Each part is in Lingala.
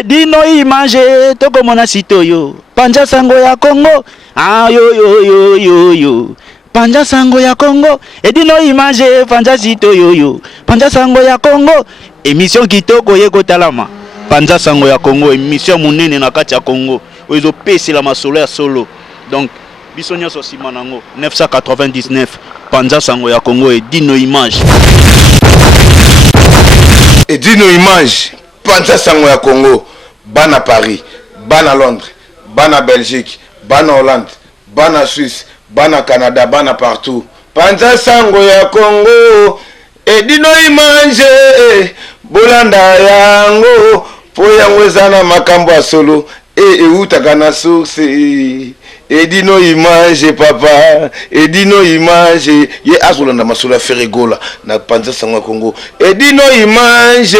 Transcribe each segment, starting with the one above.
Edino image toko mona sitoyo Panja sango ya Congo ah yo yo yo yo yo Panja sango ya Congo Edino image Panja sitoyo yo Panja sango ya Congo émission kitoko yeko talama Panja sango ya Congo émission munene na kati ya Congo ozo pesi la masolo ya solo donc biso nyonso sima nango 999 Panja sango ya Congo Edino image Edino image Panja sango ya Congo bana Paris bana Londres bana Belgique bana Hollande bana Suisse bana Canada bana partout Panja sango ya Congo Edino image bolanda yango po yango ezana makambo ya solo eutaka na source Edino image papa Edino image ye azolanda masolo ya Ferregola na Panja sango ya Congo Edino image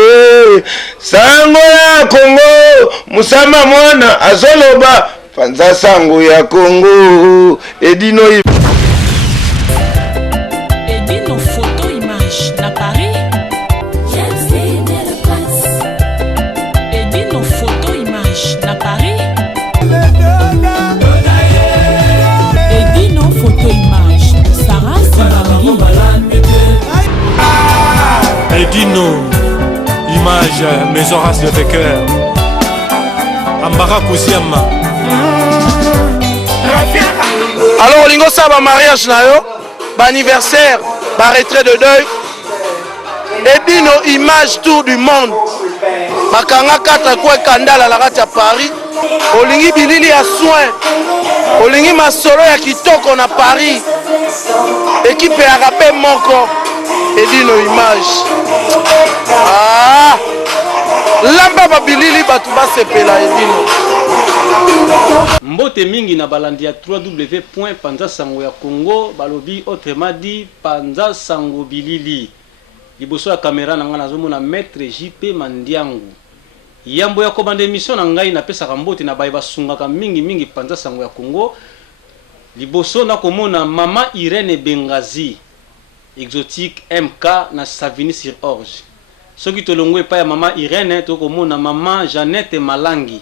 sango ya Congo musama mwana azoloba Panja sango ya Congo Edino Edino photo image na Paris Edino photo image na Paris Edino photo image Sarah Edino image Maison Race de cœur Ambara Kouziama. Alors olingo saba mariage na yo ba anniversaire ba retrait de deuil Edino image tour du monde bakanga kata kwa kandala la kati ya Paris olingi bilili ya soin olingi masolo ya kitoko na Paris équipe ya rapé moko Edino image lamba babilili batu basepela Edino mbote mingi na balandi ya www.panzasango-ya-congo balobi autrement dit Panja sango bilili liboso ya kamera na nga nazomona maître JP Mandiangu yambo ya kobanda émission na ngai napesaka mbote na baye basungaka mingi Panja sango ya Congo liboso na komona mama Irene Bengazi exotique MK na Savini sur Orge soki tolongo epa ya mama Irene tokomona mama Jeannette Malangi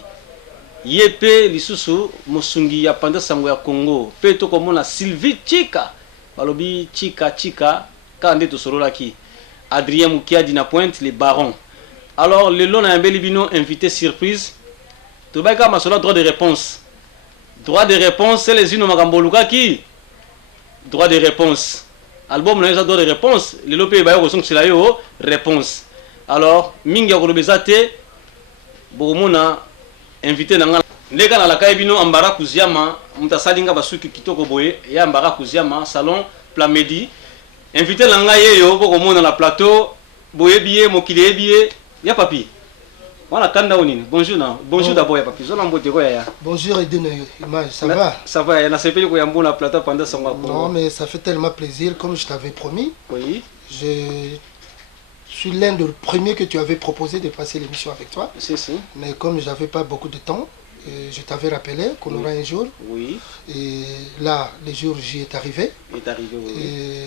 yepe lisusu mosungi ya Panja sango ya Congo pe tokomona Sylvie Chika balobi Chika kande tosololaki Adrien Mukiadi na Pointe les Barons. Alors le long na yambeli bino invité surprise to baka masola droit de réponse c'est les unes makamboluka ki droit de réponse album na droit de réponse le lopé ba yo song yo réponse alors mingi ya kolobeza te bomona invité na nga ndeka na la kaibino Ambara Kouziama mutasalinga basuki kitoko boye ya Ambara Kouziama salon Plamedi invité na nga yeyo bokomona na plateau boye biye mokile biye ya papi voilà kanda onini bonjour d'abord ya papi zona mbote ko ya bonjour Edino image ça va ya na sepeli ko yambo na plateau pendant son non mais ça fait tellement plaisir comme je t'avais promis oui je suis l'un des premiers que tu avais proposé de passer l'émission avec toi. Si. Mais comme j'avais pas beaucoup de temps, je t'avais rappelé qu'on aura un jour. Oui. Et là, le jour J est arrivé. Oui. Et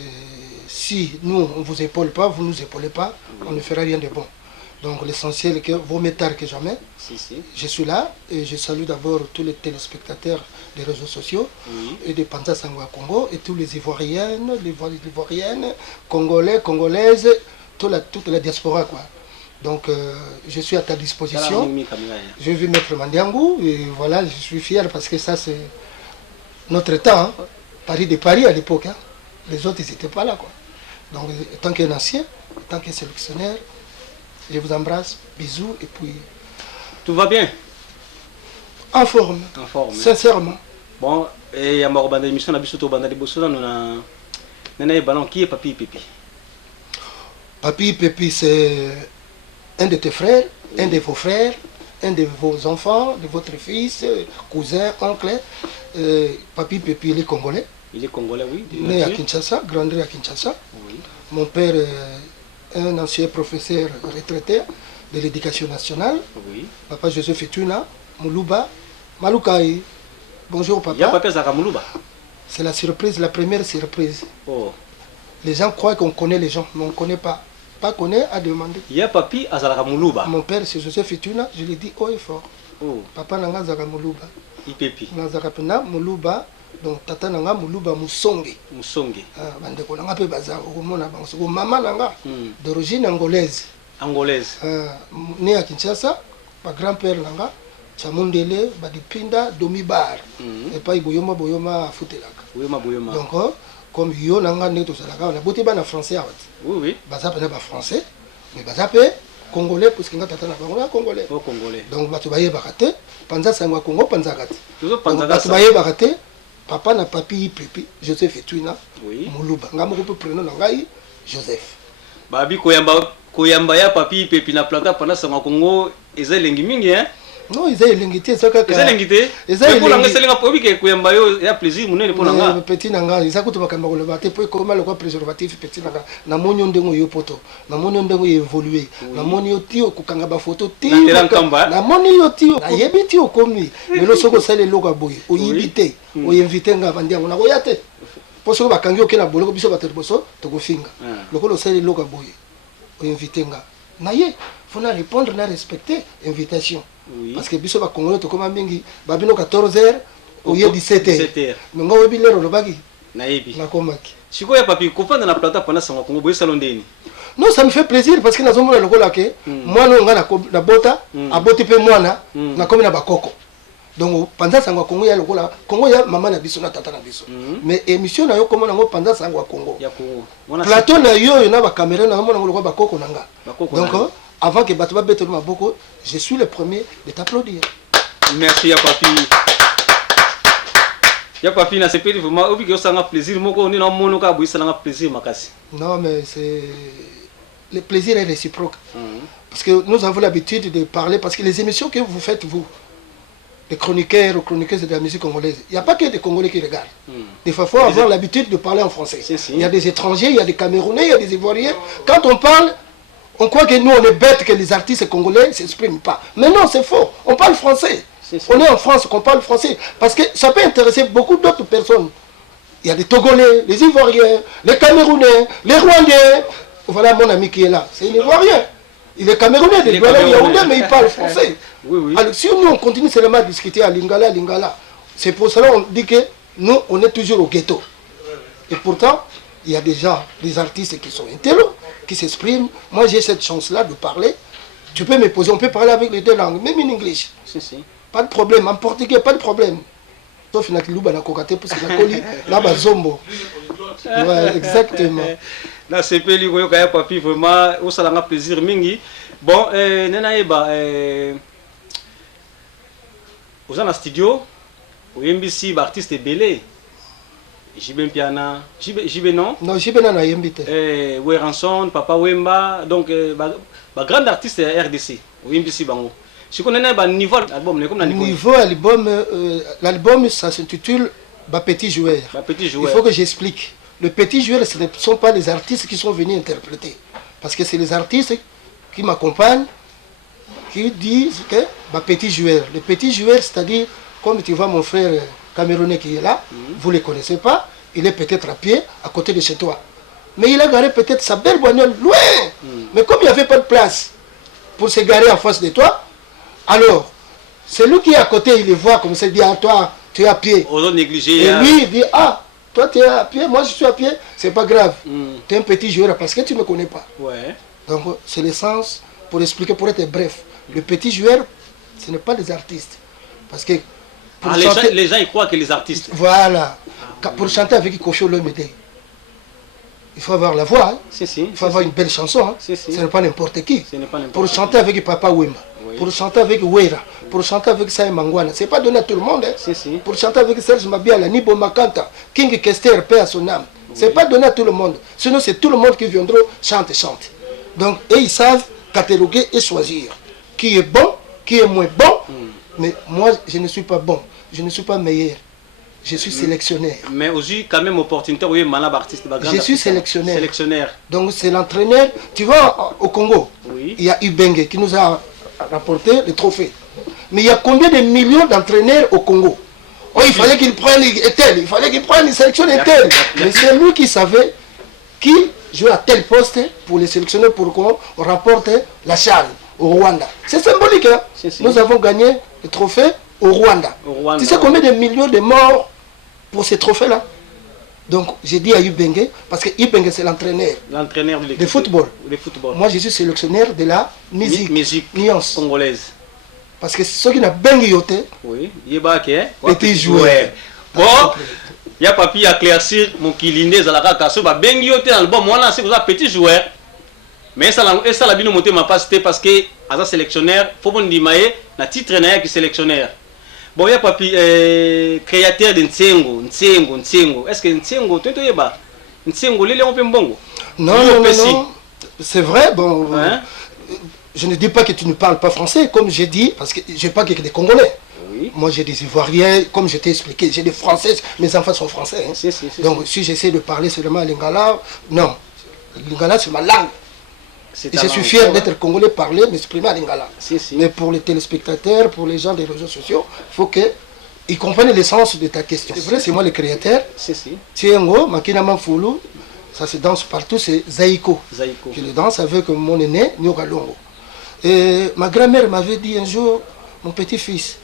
si nous, on ne vous épaule pas, vous ne nous épaulez pas, oui. On ne fera rien de bon. Donc l'essentiel est que vaut mieux tard que jamais. Si. Je suis là et je salue d'abord tous les téléspectateurs des réseaux sociaux et de Panja sango ya Congo et tous les Ivoiriennes, les Ivoiriennes, Congolais, Congolaises, toute la diaspora quoi. Donc je suis à ta disposition. Je vais mettre Mandiangu et voilà, je suis fier parce que ça c'est notre temps. Hein. Paris de Paris à l'époque. Hein. Les autres ils n'étaient pas là quoi. Donc en tant qu'un ancien, en tant que sélectionneur, je vous embrasse, bisous et puis... Tout va bien? En forme. Sincèrement. Bon, et il y a une émission qui est Papi Pépi? Papi Pépi, c'est un de tes frères, un de vos frères, un de vos enfants, de votre fils, cousin, oncle. Papi Pépi, il est congolais. Il est congolais, oui. Né à Kinshasa, grandi à Kinshasa. Oui. Mon père est un ancien professeur retraité de l'éducation nationale. Oui. Papa Joseph Etuna, Moulouba, Maloukaï. Bonjour papa. Il y a papa Zaka Moulouba. C'est la surprise, la première surprise. Oh. Les gens croient qu'on connaît les gens, mais on ne connaît pas. pas connaît a demandé. Ya papi azalaka muluba. Mon père c'est Joseph Etuna, je lui dis haut et fort. Oh, Papa nanga zaka muluba. ipepi. Nazaka pena muluba, donc tata nanga muluba musonge. Musonge. Bandeko nanga pe baza okomona bango. So maman nanga d'origine angolaise. Angolaise. Né à Kinshasa, ma grand-père nanga Chamundele, Badipinda, Domibar. Et pas Boyoma Boyoma Futelaka. Boyoma Boyoma. Donc comme yo nanga neto salaka, on a beauté bana français à Oui, oui. baza pena ba français, mais baza pe congolais parce que nga tata na bango congolais. Oh, congolais. Donc bato baye bakate, panza sangwa Congo panza kati. Toujours Donc panza bato baye bakate, papa na papi pipi, Joseph Etwina. Oui. Muluba. Nga moko pe prénom na ngai Joseph. Babi koyamba ya papi pepi na plata pendant sa Congo eza lengi mingi hein. Non, ils aient l'ingité, ça kaka. Ils aient l'ingité. Ils aient l'ingité. C'est l'ingité. Pour que koyamba yo ya plaisir munene pour nanga. Petit nanga, ils akutu bakamba ko le baté pour comment le quoi préservatif petit nanga. Na monyo ndengo yo poto. Na monyo ndengo évoluer. Na monyo tio kokanga ba photo ti. Na monyo tio. Na yebi tio komi. Mais lo soko sale loka boy. O yibite. O inviter nga bandia na ko yate. Poso bakangi okena boloko biso bater boso to ko finga. Lokolo sale loka boy. O inviter nga. Na ye, faut na répondre na respecter invitation. Oui. Parce que biso ba congolais to koma mingi babino 14h au 17h. Mais ngo webi lero lobaki na yebi. Na komaki. Siko ya papi kopanda na plata pendant sa Congo boy salon ndeni. Non, ça me fait plaisir parce que nazomona lokola ke moi no nga na bota aboti pe mwana na komi na bakoko. Donc pendant sa Congo ya lokola Congo ya maman na biso na tata na biso. Mais émission na yo komo na ngo pendant sa Congo. Ya Congo. Plateau na yo na ba caméra na mona ngo lokola bakoko nanga. Donc avant que Batouba Beto Maboko, je suis le premier de t'applaudir. Merci, ya papi. Ya papi, na sepeli vraiment, obi que ça a plaisir, moko on est dans mon cas, ça a plaisir, makasi. Non, mais c'est le plaisir est réciproque. Parce que nous avons l'habitude de parler, parce que les émissions que vous faites, vous, les chroniqueurs ou chroniqueuses de la musique congolaise, il n'y a pas que des Congolais qui regardent. Des fois, il faut avoir l'habitude de parler en français. Il y a des étrangers, il y a des Camerounais, il y a des Ivoiriens. Quand on parle, on croit que nous, on est bêtes, que les artistes congolais ne s'expriment pas. Mais non, c'est faux. On parle français. On est en France, on parle français. Parce que ça peut intéresser beaucoup d'autres personnes. Il y a des Togolais, les Ivoiriens, les Camerounais, les Rwandais. Voilà mon ami qui est là. C'est un Ivoirien. Il est Camerounais, des Yaoundé, mais il parle français. Oui, oui. Alors si nous, on continue seulement à discuter à Lingala, Lingala, c'est pour cela qu'on dit que nous, on est toujours au ghetto. Et pourtant, il y a déjà des artistes qui sont intello, qui s'expriment. Moi, j'ai cette chance-là de parler. Tu peux me poser, on peut parler avec les deux langues, même en anglais. Pas de problème, en portugais, pas de problème. Sauf que Luba n'a kokate parce que la coli, là, bas zombo. Ouais, exactement. Là, c'est pas lui, papi, vraiment, au salon a plaisir, mingi. Bon, Nena Eba, aux gens en studio, au MBC, artiste belé. Jibe Piana, Jibe non? Non, Jibe n'a pas invité. Weranson, Papa Wemba, donc grand artiste RDC, au MBC Bango. Si on a un niveau album, niveau album, l'album ça s'intitule Petit Joueur. Petit Joueur. Il faut que j'explique. Le Petit Joueur, ce ne sont pas les artistes qui sont venus interpréter, parce que c'est les artistes qui m'accompagnent, qui disent que Petit Joueur. Le Petit Joueur, c'est-à-dire, comme tu vois mon frère Camerounais qui est là, vous ne le connaissez pas, il est peut-être à pied à côté de chez toi. Mais il a garé peut-être sa belle bagnole loin. Mais comme il n'y avait pas de place pour se garer en face de toi, alors, celui qui est à côté, il le voit comme ça, il dit, ah, toi, tu es à pied. Et lui, il dit, ah, toi, tu es à pied, moi, je suis à pied, c'est pas grave. Tu es un petit joueur parce que tu ne me connais pas. Ouais. Donc, c'est l'essence, pour expliquer, pour être bref. Le petit joueur, ce n'est pas des artistes. Parce que les gens ils croient que les artistes. Voilà. Pour chanter avec Kocho Lomede, il faut avoir la voix. Hein. Il faut avoir une belle chanson. Hein. Ce n'est pas n'importe qui. Pour chanter avec Papa Wemba, pour chanter avec Wera, pour chanter avec Saï Mangwana, ce n'est pas donné à tout le monde. Hein. Pour chanter avec Serge Mabiala, Nibo Makanta, King Kester, paix à son âme. Ce n'est pas donné à tout le monde. Sinon, c'est tout le monde qui viendra chanter. Donc, et ils savent cataloguer et choisir qui est bon, qui est moins bon. Mais moi, je ne suis pas bon. Je ne suis pas meilleur. Je suis sélectionnaire. Mais aussi, quand même, opportunité, oui, malade artiste. Je suis sélectionnaire. Donc, c'est l'entraîneur. Tu vois, au Congo, il y a Ubengue qui nous a rapporté le trophée. Mais il y a combien de millions d'entraîneurs au Congo? Oh, il fallait qu'il prenne tel, il fallait qu'il prenne, il sélectionne tel. Mais c'est lui qui savait qui jouer à tel poste pour les sélectionner pour qu'on remporte la CHAN au Rwanda. C'est symbolique. Hein? Nous avons gagné le trophée au Rwanda. Tu sais combien de millions de morts pour ces trophées-là? Donc j'ai dit à Ibenge, parce que Ibenge c'est l'entraîneur de football. Moi je suis sélectionneur de la musique nuance congolaise. Parce que ceux qui n'ont pas yoté, petit joueur. Bon, il y a papi à éclaircir mon kilindé à la cacasso, bah ben yoté dans le bon moi là c'est vous petit joueur. Mais ça la bien monter ma passe parce que à sélectionneur, faut bon dimaye na titre na qui sélectionneur. Bon, il y a papi créateur de Ntsengo. Est-ce que Ntsengo, tu es là? Ntsengo, il est un peu bon. Non. C'est vrai, bon. Hein? Je ne dis pas que tu ne parles pas français, comme j'ai dit, parce que je n'ai pas que des Congolais. Oui. Moi, j'ai des Ivoiriens, comme je t'ai expliqué, j'ai des Français, mes enfants sont français. Hein. Donc, si j'essaie de parler seulement Lingala, non. Lingala, c'est ma langue. Et je suis fier d'être Congolais, parler, m'exprimer à Lingala. Mais pour les téléspectateurs, pour les gens des réseaux sociaux, il faut qu'ils comprennent l'essence de ta question. C'est vrai, c'est moi le créateur. Tiengo, Makina Manfoulou, ça se danse partout, c'est Zaïko. Je le danse avec mon aîné, Nyoka Longo. Et ma grand-mère m'avait dit un jour, mon petit-fils,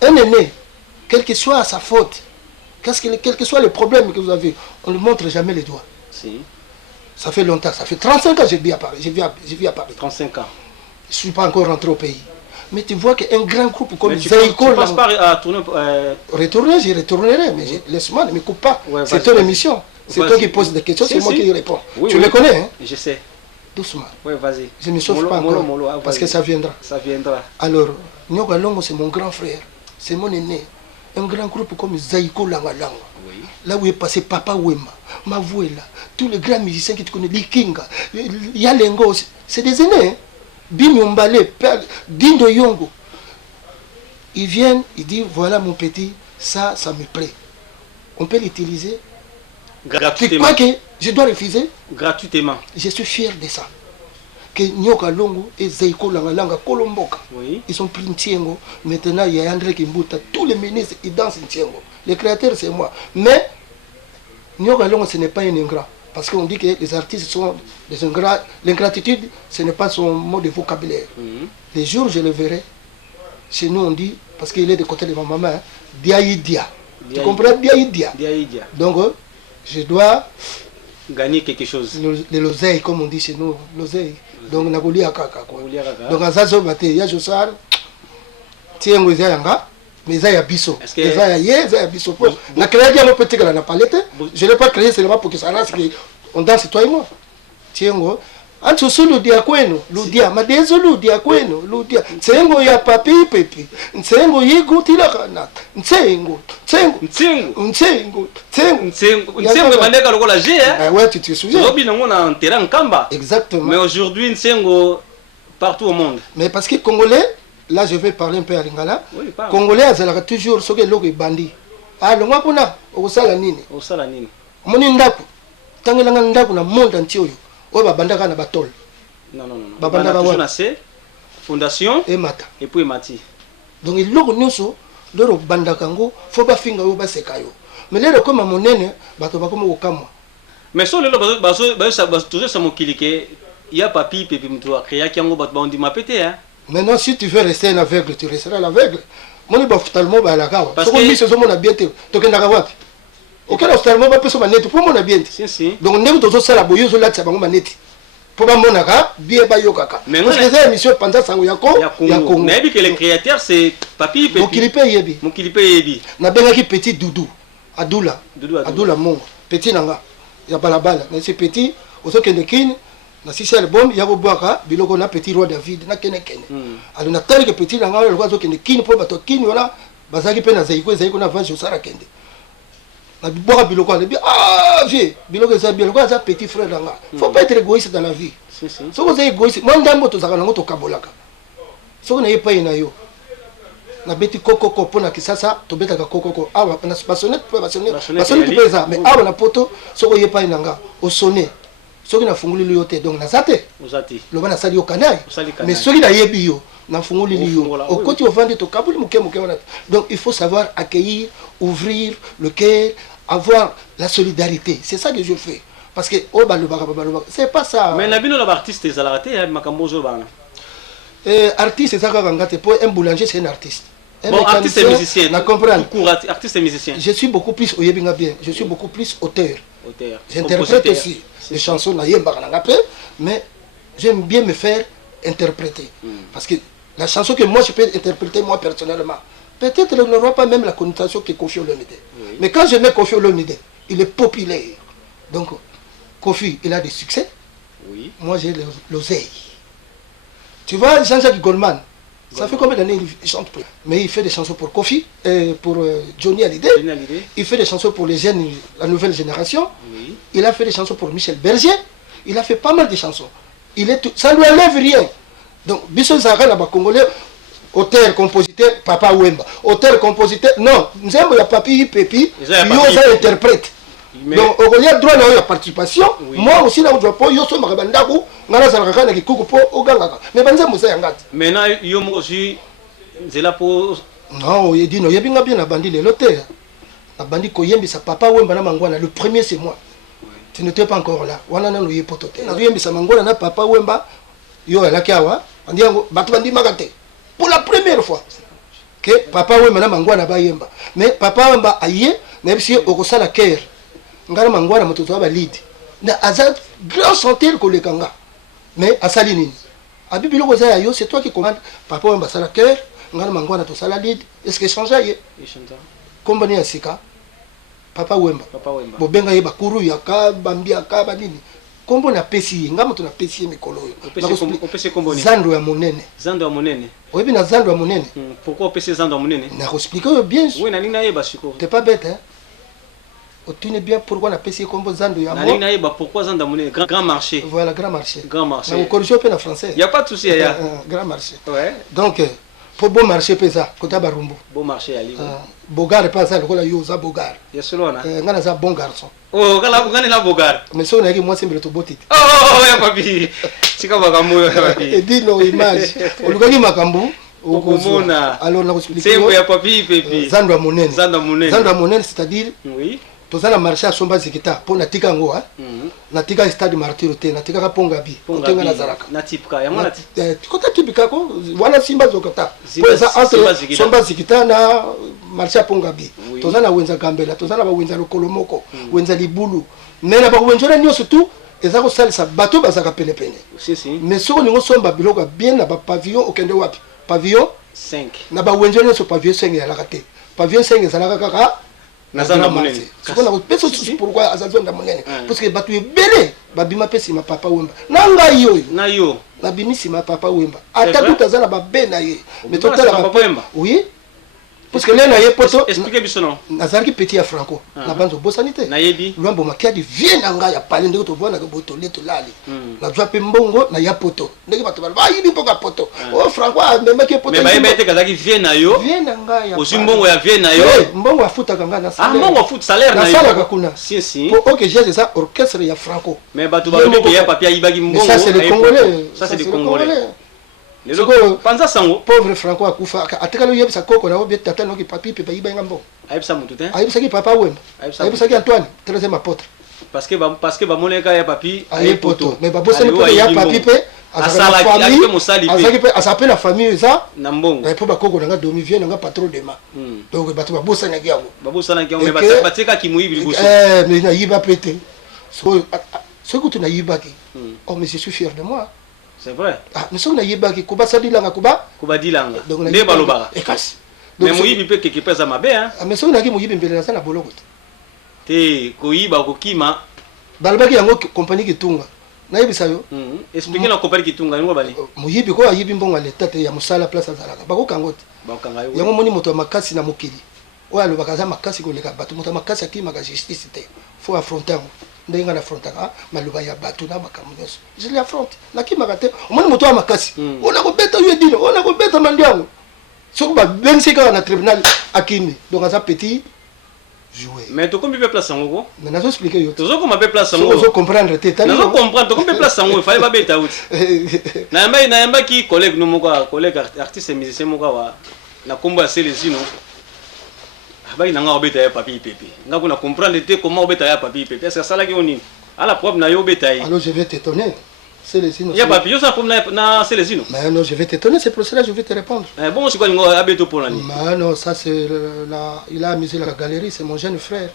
un aîné, quelle que soit sa faute, quel que soit le problème que vous avez, on ne montre jamais les doigts. Ça fait longtemps, ça fait 35 ans que je vis à Paris. Je vis à Paris. 35 ans. Je ne suis pas encore rentré au pays. Mais tu vois qu'un grand groupe comme Zaïko... Tu ne penses pas à tourner... Retourner, j'y retournerai, mais laisse-moi, ne me coupe pas. Ouais, c'est ton émission. C'est toi qui poses des questions, c'est moi qui réponds. Tu le connais, hein? Je sais. Doucement. Oui, vas-y. Je ne me sauve pas encore, parce que ça viendra. Ça viendra. Alors, Nyoka Longo, c'est mon grand frère. C'est mon aîné. Un grand groupe comme Zaïko Langalanga. Oui. Là où est passé Papa Wema, Mavouela, tous les grands musiciens qui te connaissent, Likinga, Yalengo, c'est des aînés. Hein? Bimi Mbale, Dindo Yongo. Ils viennent, ils disent, voilà mon petit, ça me plaît. On peut l'utiliser. Gratuitement. Tu crois que je dois refuser? Gratuitement. Je suis fier de ça. Que Nyoka Longo et Zaïko Langalanga Kolomboka, oui. Ils ont pris Ntiengo. Maintenant, il y a André Kimbuta. Tous les ministres, ils dansent Ntiengo. Le créateur, c'est moi. Mais Nyoka Longo, ce n'est pas un ingrat. Parce qu'on dit que les artistes sont des ingrats. L'ingratitude, ce n'est pas son mot de vocabulaire. Les jours, je le verrai. Chez nous, on dit, parce qu'il est de côté de ma maman, hein, Diaïdia. Tu comprends? Diaïdia. Donc, je dois gagner quelque chose. L'oseille, comme on dit chez nous, l'oseille. Donc, Nagoli Akaka. Donc, à Zazo Bate, il y a Josar, Tiengo Zayanga, mais Zaya Bisso. Zaya Ye, Zaya Bisso. La création, mon petit gars, n'a pas l'été. Je ne l'ai pas créé seulement pour que ça reste, on danse toi et moi. Tiengo. Antusu ludia kwenu, ludia, madezo ludia kwenu, ludia. Tsengo ya papi pepi. Tsengo yigu tilakana. Tsengo bandeka lokola G hein. Ouais, tu te souviens. Lobi nango na terrain Kamba. Exactement. Mais aujourd'hui Tsengo partout au monde. Mais parce que Congolais, là je vais parler un peu à Lingala. Oui, Congolais azalaka toujours soke loko bandi. Ah longa kuna okosala nini? Okosala nini? Moni ndaku. Tangelanga ndaku na monde entier oyo. Oh, babandaka na batol. Non. Babandaka toujours na C, fondation et mata. Et puis mati. Donc il loko nyoso, loro bandaka ngo, faut ba finga yo ba sekayo. Mais lero comme monene, bato ba comme okamwa. Mais so lelo bazo toujours ça mokili ke ya papi pepi mtu akria kiango bato ba ondima pété hein. Maintenant si tu veux rester un aveugle, tu resteras l'aveugle. Moni ba futalement ba la kawa. Parce que mi se zomo na biente, tokenda ka wapi? Auquel hostalement va passer manette pour mon bien. Donc on est tous la boyeuse là ça va manette. Pour mon aka bien ba yokaka. Parce que les émissions pendant ça ya Congo. Mais que les créateurs c'est papi pepi. Mon kilipe yebi. Na benga ki petit Doudou. Adoula Mongo. Petit nanga. Ya balabala. Mais c'est petit ozo kende kin na si c'est bon ya boaka biloko na petit roi David na kene. Alors na tali que petit nanga le ozo kende kin pour bato kin wala bazaki pe na zaiko na vange osara kende. Na boire biloko le bien ah vieux biloko ça biloko ça petit frère là faut pas être égoïste dans la vie si vous êtes égoïste moi ndambo to zaka nango to kabolaka so na yepa ina yo na beti koko pona kisasa to beta ka koko awa na passionné pesa mais awa na poto so yepa ina nga au sonner so ki na funguli yo te donc na zate lo bana sali yo kanai mais so ki na yebi yo na funguli yo au côté au vendre to kabuli muke wana donc il faut savoir accueillir ouvrir le cœur avoir la solidarité. C'est ça que je fais. parce que oh c'est pas ça. Mais nabino la artiste ezalaka te makambo zo bana. Artiste c'est ça quand pour un boulanger c'est un artiste. Bon, artiste et musicien. Na comprendre. Artiste et musicien. Je suis beaucoup plus oyebinga bien. Je suis beaucoup plus auteur. J'interprète aussi les chansons na yemba na mais j'aime bien me faire interpréter parce que la chanson que moi je peux interpréter moi personnellement, peut-être elle n'aura pas même la connotation que Kofi Olomide. Oui. Mais quand je mets Kofi Olomide, il est populaire. Donc Kofi, il a des succès. Oui. Moi j'ai l'oseille. Tu vois Jean-Jacques Goldman, ça fait combien d'années il chante plus? Mais il fait des chansons pour Kofi, pour Johnny Hallyday. Il fait des chansons pour les jeunes, la nouvelle génération. Oui. Il a fait des chansons pour Michel Berger. Il a fait pas mal de chansons. Ça ne lui enlève rien. Donc, Bissot Zara, là-bas, Congolais, auteur, compositeur, Papa Wemba. Auteur, compositeur, non, nous avons la papi, pépi, nous interprète. Donc, il y a droit à la participation. Moi aussi, là où je peux, je suis Marabandakou, Nalazaraka, Kikupo, Oganga. Mais Banza Moussa Yangat. Maintenant, il y a aussi, c'est là pour. Non, il dit, non, il y a bien la bandit, l'auteur. La bandit Koyembi, sa Papa Wemba, le premier, c'est moi. Tu n'étais pas encore là. Wana na loye potote. Na loye mbisa mangola na Papa Wemba. Yo la kiawa. Andiango batu bandi magate. Pour la première fois. Que Papa Wemba na mangwana ba yemba. Mais Papa Wemba aye na bisi okosala care. Ngara mangwana mototo ba lead. Na azat grand chanteur ko le kanga. Mais asali nini? Abibilo ko za yo c'est toi qui commande. Papa Wemba sala care. Ngara mangwana to sala lead. Est-ce que changea ye? Il chante. Combien ya sika? Papa Wemba. Bobenga yeba kuru yaka bambia ka banini. Kombo na pesi ngama tuna pesi mikolo yo. Opesi kombo ni. Zando ya monene. Zando ya monene. Oyebi na zando ya monene. Pourquoi opesi zando ya monene? Na expliquer bien. Oui, na nina yeba siko. T'es pas bête hein. Otune bien pourquoi na pesi kombo zando ya monene. Na nina yeba pourquoi zando ya monene? Grand marché. Voilà, grand marché. Grand marché. Na corriger peu na français. Y a pas de souci ya. Grand marché. Ouais. Donc pour bon marché pesa kota barumbu. Bon marché ya libre. Bogar pas ça le kola yo za bogar. Ya selona. Ngana za bon garçon. Oh, ngana na bogar. Mais so na ki moi semble to botite. Oh, ya papi. Sika makambo ya papi. Et dis nos images. Olukaki makambo. Okomona. Alors na expliquer. C'est ya papi pepi. Zando monene. Zando monene. Zando monene c'est-à-dire oui. Tozana marché à Somba Zikita pour natika ngo ha. Natika stade martyr te natika Pongabi. Kotenga na Zaraka. Na tipka ya mwana kota tipika ko wana Simba Zokata. Pour ça entre Somba Zikita na marché à Pongabi. Tozana wenza Gambela, tozana ba wenza Lokolomoko, wenza Libulu. Mais na ba wenza nyo surtout ezako salisa bato bazaka pene pene. Si si. Mais soko ningo Somba biloko bien na ba pavillon okende wapi? Pavillon 5. Na ba wenza nyo so pavillon 5 ya lakate. Pavillon 5 ezalaka kaka nazana monene. C'est qu'on a peso pourquoi azazonda monene parce que batu ebele babima pesi ma Papa Wemba. Nanga yo. Na yo. Na bimisi ma Papa Wemba. Ata tout azana ba bena ye. Mais total la Papa Wemba. Oui. Parce que là na ye poto expliquer biso non. Nazarki petit ya Franco. Na banzo bosanité. Na yebi. Luambo makiadi vient nanga ya pale ndeko to bona ke boto leto lali. Na jwa pe mbongo na ya poto. Ndeko bato ba yibi poka poto. Oh Franco même ke poto. Mais ba yete kazaki vient na yo. Vient nanga ya. Osi mbongo ya vient na yo. Mbongo afuta kanga na salaire. Ah mbongo afuta salaire na yo. Na sala kakuna. Si si. Pour que j'ai ça orchestre ya Franco. Mais bato ba ke ya papier yibaki mbongo. Ça c'est les Congolais. Ça c'est les Congolais. Les autres panza sango pauvre Franco akufa atekalo yebisa koko na obi tata no ki papi pe yiba ngambo. Ayebisa mutu te. Ayebisa ki Papa Wemba. Ayebisa ki Antoine, troisième apôtre. Parce que ba moneka ya papi ayepoto. Mais ba bosse pe ya papi pe asala ki mosali pe. Asala ki pe asape la famille ça. Na mbongo. Et pour ba koko nga domi vient nga patron de ma. Donc ba to ba bossa na kiango. Ba bossa na kiango mais ba teka ki muibi liboso. Mais na yiba pété. Ce que tu na yiba ki. Oh mais je suis fier de moi. C'est vrai. Ah, nous sommes naïbaki kuba sadilanga kuba. Kuba dilanga. Ne baloba. Ekasi. Mais moyibi pe keke pesa mabe hein. Ah mais sommes naki moyibi mbele na sana boloko. Te koyiba kokima. Balbaki yango compagnie kitunga. Naibisa yo. Expliquer la compagnie kitunga ngo bali. Moyibi ko ayibi mbongo leta te ya musala place azalaka. Bako kangote. Bako kanga yo. Yango moni moto makasi na mokili. Oya lo bakaza makasi ko leka bato moto makasi akima ka justice te. Faut affronter. Ndenga na frontaka maluba ya batu na makamunyos je les affronte nakimaka te omoni moto wa makasi ona ko beta yo dino ona ko beta mandiango soko ba bensika na tribunal akini donc ça petit jouer mais to kombi pe place ngoko mais nazo expliquer yo to zoko ma pe place ngoko zo comprendre te tani nazo comprendre to kombi place ngoko fallait ba beta out na yamba ki collègue no moko collègue artiste musicien moko wa na kombo ya Selezino baki nanga obeta ya papi pepe nga kuna comprendre te comment obeta ya papi pepe est-ce que ça la ki onini À la preuve, na yo bétail. Alors je vais t'étonner. Célestino. Il y a pas, yo ça pour na Célestino. Mais non, je vais t'étonner, c'est pour cela que je vais te répondre. Bon, c'est quoi ngo abeto pour l'année? Mais non, ça c'est il a amusé la galerie, c'est mon jeune frère.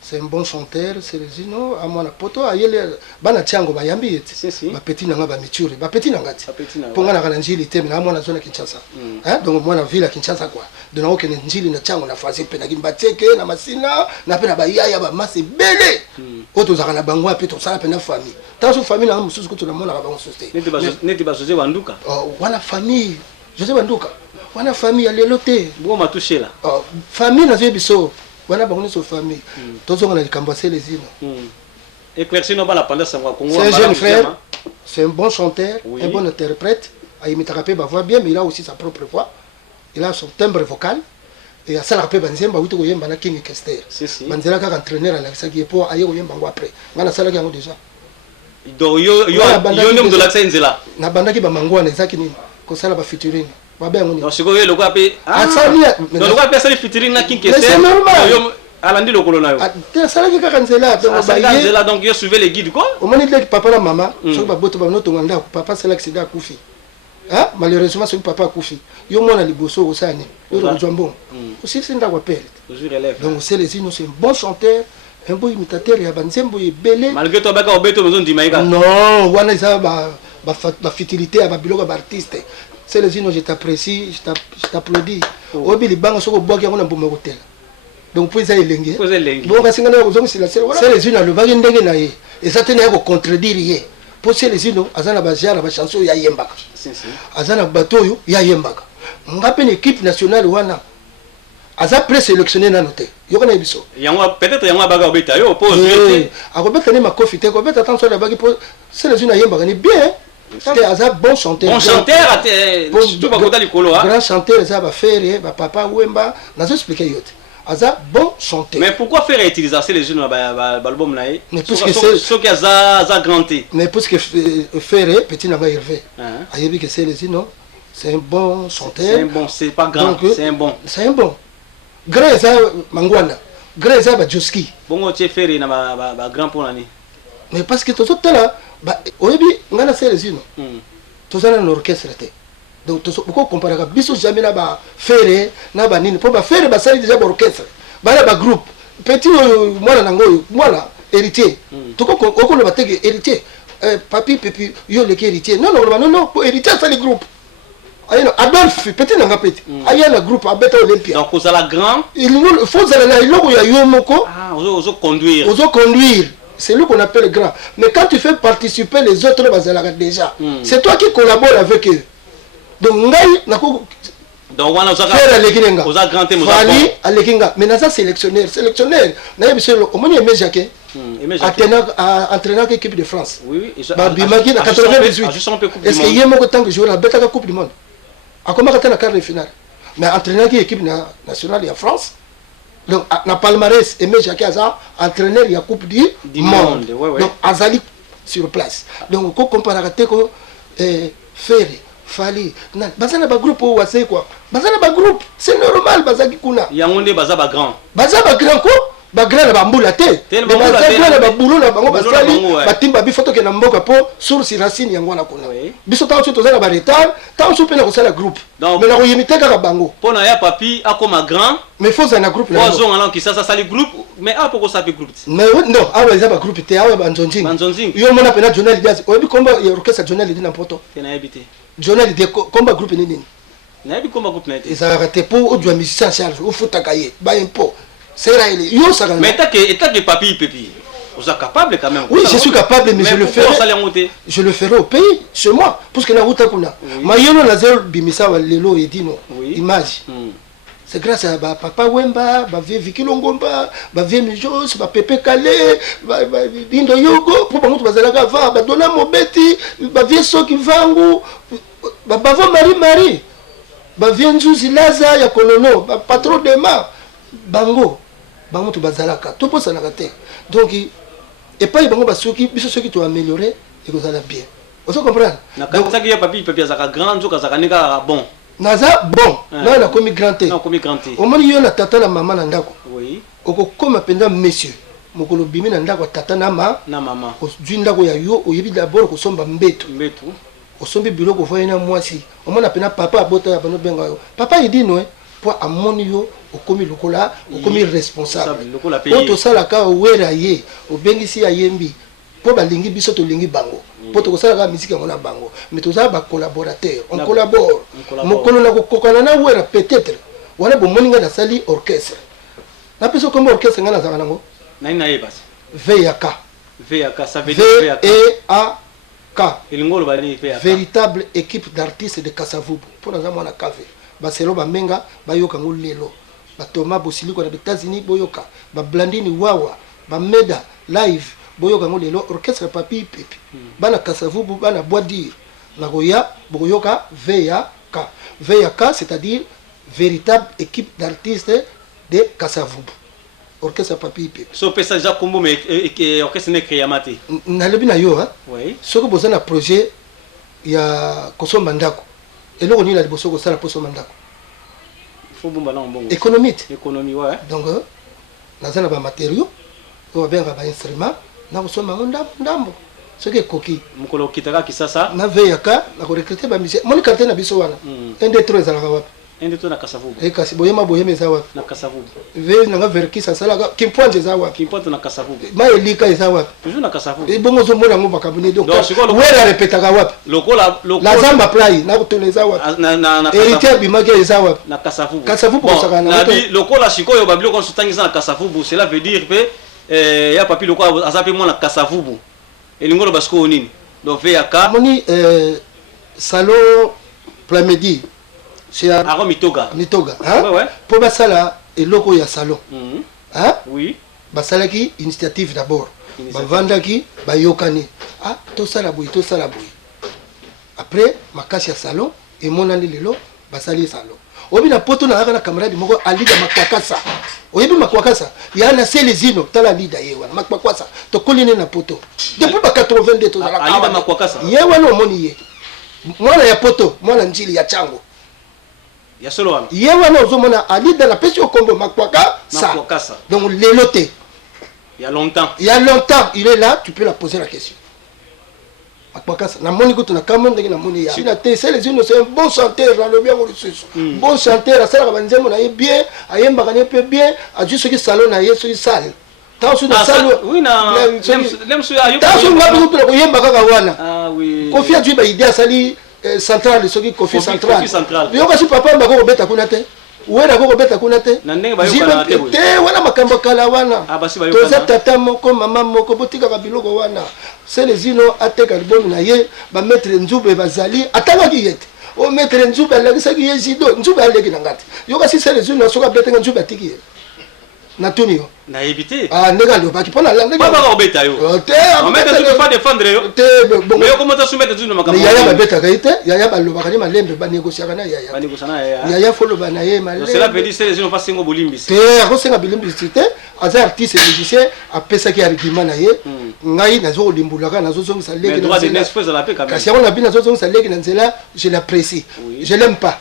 C'est un bon chanteur, Célestino. À mon poto, ayele bana tiango bayambi Si, si. ba petit nanga ba michuri, ba petit nanga ti. Ba petit nanga. Ponga na kana njili te na mwana zona Kinshasa. Hein? Donc mwana ville Kinshasa quoi. Donc na okene njili na tiango na fasi pe na kimbateke na masina na pe na ba yaya ba masi bele. Oto zaka na bango ape to sala pe na famille. Tant famille na mususu ko to na mona ba bango société. Neti ba José Banduka. Oh, wana famille. José Banduka. Wana famille ya lelo te. Bon ma touché là. Oh, famille na biso. Wana bango so famille. Tozonga na likambo Célestino. Éclairci no bala pendant ça Congo. C'est un jeune frère. C'est un bon chanteur, Oui. un bon interprète. Il me voix bien, mais il a aussi sa propre voix. Il a son timbre vocal. Et à ça, il a un peu de King Kester. Si, si. Banzela ka entraîneur à la qui est pour aller au Yembango après. Ngana sala ki déjà. Donc yo nom de l'accent nzela. Na banda ki ba mango na ezaki ni ko sala ba featuring. Ba ba ngoni. Donc c'est quoi le quoi pe Ah ça ni. Donc le quoi pe ça featuring na King Mais Kester. c'est normal. Alandi le colonna yo. Ah te sala ki ka nzela donc ba Ça ye. là donc yo suivez les guides quoi. Au moment où papa et maman, so ba boto ba no tonganda papa c'est l'accident à Koufi. Hein? Malheureusement c'est papa Koufi. Yo mona liboso au sani. Yo le jambon. Aussi c'est nda wapel. Toujours élève. Donc Célestino c'est un bon chanteur, un bon imitateur ya banzembo belé. Malgré toi baka obeto besoin di maïka. Non, wana ça ba futilité à ba biloko ba artiste. Célestino je t'apprécie, je t'applaudis. Obi libanga soko boki ngona mboma hotel. Donc pour ça elenge. Pour ça elenge. Bon kasi ngana ko c'est la Célestino le bagi ndenge na ye. Et ça tenait à contredire ye. Pour Célestino azana ba jara ba chanson ya yembaka. Si si. Azana batoyo ya yembaka. Ngape une équipe nationale wana. Aza présélectionné na noté. Yoko na biso. Yango peut-être yango baka obeta yo pose. Akobeta ne makofi te, akobeta attention na bagi pour Célestino ya yembaka ni bien. Parce que aza bon chanteur. Bon chanteur tout ba kota likolo ha. Grand chanteur aza ba faire ba papa Wemba, nazo expliquer yote. Aza bon chanteur. Mais pourquoi faire utiliser les jeunes ba album na ye? Mais puisque c'est ce qui a granté. Mais puisque faire petit na ba Hervé. Ayebi que Célestino c'est un bon chanteur. C'est un bon, c'est pas grand, c'est un bon. C'est un bon. Grand ça Mangwana. Grand ça ba Joski. Bongo tie faire na ba grand pour nani. Mais parce que tout ça là ba oyebi ngana Célestino. Tout ça dans l'orchestre té. Donc pourquoi comparer ka biso jamais na ba faire na ba nini pour ba faire ba sali déjà ba orchestre. Ba ba groupe. Petit mwana nango mwana héritier. Tout ko le bateke héritier. Papi pépi yo le héritier. Non non pour héritier ça les groupes. Ayano Adolphe petit nanga petit. Ayana groupe abeta Olympia. Donc aux ala grand, il faut ça là iloko ya yo moko. Ah, ozo conduire. Ozo conduire. C'est lui qu'on appelle grand. Mais quand tu fais participer les autres bazalaka déjà, c'est toi qui collabore avec eux. Donc ngai nako donc wana oza faire lekinga. Oza grand te Fali alekinga. Mais nasa sélectionneur, na yebiso omoni Aimé Jacquet. Entraîneur équipe de France. Oui, bah bimaki na 98. Est-ce que yé moko tango jouer la beta coupe du monde. Akoma kata na quart de finale. Mais entraîneur qui équipe nationale de France. Donc na palmarès Aimé Jacquet aza entraîneur ya coupe du monde. Donc azali sur place. Donc ko comparer ko Ferry Fali na bazana ba groupe ou wase quoi. Bazana ba groupe, c'est normal bazaki kuna. Yangonde baza ba grand. Baza ba grand ko ba grand ba mbula te. Mais baza grand ba bulu na bango basali batimba bi photo ke na mboka po source racine yango na kuna. Biso ta oto za ba retard, ta oto pe na ko sala groupe. Mais na ko yimite ka bango. Pona ya papi akoma grand. Mais faut ça na groupe na. Ozo ngala ki ça sali groupe, mais a poko sape groupe. Mais non, awa za ba groupe te awa ba nzonjing. Nzonjing. Yo mona pena journal diaz. Obi komba ya orchestre journal di na poto. Tena habité. Journal de combat groupe nini. Na bi combat groupe na été. Ça a raté pour au doit musicien charge au foot akaye. Ba impo. C'est là il yo ça. Mais état que papi pépi. Vous êtes capable quand même. Oui, je suis capable mais je le ferai. Je le ferai au pays chez moi parce que na ruta kuna. Ma yelo na zero bimisa wa lelo edino. Image. C'est grâce à papa Wemba, ba vie Vicky Longomba, ba vie Mijos, ba Pepe Kale, ba Dindo Yogo, pour bango bazalaka va, ba Dona Mobeti, ba vie Soki Vangu, ba Bavo Marie, ba vie Nzuzi Laza ya Kolono, ba patron de ma, bango tu bazalaka, tout pour ça na te. Donc et pas bango ba soki, biso soki tu améliorer et que ça va bien. Vous comprenez? Donc ça que papi papi azaka grand zo kazaka nika bon. Naza bon, là na komi granté. Non komi granté. Au moins yo na tata la maman na ndako. Oui. Oko comme pendant monsieur. mokolo bimi na ndako tata na mama ozwi ndako ya yo oyebi d'abord kosomba mbeto osombi biloko voye na mwasi omona pena papa abota ya bano benga yo papa idino po amoni yo okomi lokola okomi responsable oto sala ka wera ye obengisi ya yembi po balingi biso to lingi bango po to sala ka musique ngona bango mais to za ba collaborateur on collabore mokolo na kokokana na wera peut-être wana bo moninga na sali orchestre na peso comme orchestre ngana za nango na yebas VAK ça veut dire VAK elingolo bali VAK véritable équipe d'artistes de Kasavubu pour na mwana kave baselo bamenga bayoka ngo lelo batoma bosiliko na États-Unis boyoka ba blandini wawa ba meda live boyoka ngo lelo orchestre papi pepe bana Kasavubu bana boadir na goya boyoka VAK c'est-à-dire véritable équipe d'artistes de Kasavubu orchestre papi pepe so pesa ja kombo mais orchestre ne créé amate na lebi na yo oui soko bozana projet ya kosomba ndako eloko ni la liboso ko sala poso mandako faut bomba na mbongo économie ouais donc nazana ba matériaux o benga ba instrument na kosomba ndambo soki koki mukolo kitaka kisasa na veyaka na ko recruter ba musicien moni carte na biso wana ND3 ezalaka wapi ND3 na Kasavubu kasi boyema eza wapi na Kasavubu ve na verkisa sala kimpointe eza wapi kimpointe na Kasavubu ma elika eza wapi toujours na Kasavubu e bongo zo mona ngo bakabune donc wera repetaka wapi lokola la zamba play na kutona eza wapi na héritier bimaki eza wapi na Kasavubu osaka na bi lokola sikoyo babilo ko sutangisa na Kasavubu cela veut dire que ya papi lokola azape mo na Kasavubu elingolo basko nini donc VAK moni salon plamedi c'est à Mitoga hein ouais pour basala eloko ya salon hein oui basalaki initiative d'abord bavandaki bayokani to sala boy après makasi ya salon et monani lelo basali salon obi na poto na kana camarade moko alida makwakasa oyebi makwakasa ya na selezino tala lida yewa makwakasa to koline na poto depuis ba 82 to zala alida makwakasa yewa no moni ye mwana ya poto mwana njili ya chango ya solo wana yewa no zomona alida na pesi okombo makwakasa donc lelote il y a longtemps il est là tu peux la poser la question makwakasa na moni kutu na kamonde na moni ya na te selezino c'est un bon chanteur dans le bien ressources bon chanteur asala banzemo na ye bien ayemba kanye pe bien a juste qui salon na ye sur salle tansu na salle oui na lemsu ayo tansu ngapi kutu ko yemba kaka wana oui Kofi adu ba idea sali central soki Kofi central yo kasi papa mbako kobeta kuna te wera ko kobeta kuna te na ndenge bayokana te wana makambo kala wana basi bayokana toza tata moko mama moko botika ka biloko wana selezino ateka libomi na ye ba mettre nzube bazali atangaki yete o mettre nzube alakisaki ye zido nzube aleki na ngati yo kasi selezino soka betenga nzube atiki ye na tuni yo na éviter ndeka lo baki pona la ndeka baba ko beta yo te on met tu peux pas défendre yo te mais yo comment ça soumettre tu no makambo yaya ba beta kaite yaya ba lo bakani malembe ba négocier kana yaya ba négocier na yaya folo ba na ye malembe cela veut dire c'est les gens pas singo bolimbi te ko senga bilimbi te aza artiste musicien apesa ki argument na ye ngai nazo limbulaka nazo zongisa leki na nzela kasi on a bien nazo zongisa leki na nzela je l'apprécie je l'aime pas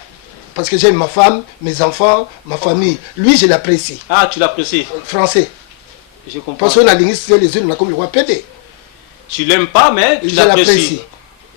parce que j'aime ma femme, mes enfants, ma famille. Lui, je l'apprécie. Ah, tu l'apprécies. Français. Je comprends. Parce qu'on a linguisé les unes, on a comme le roi pété. Tu l'aimes pas, mais tu l'apprécies.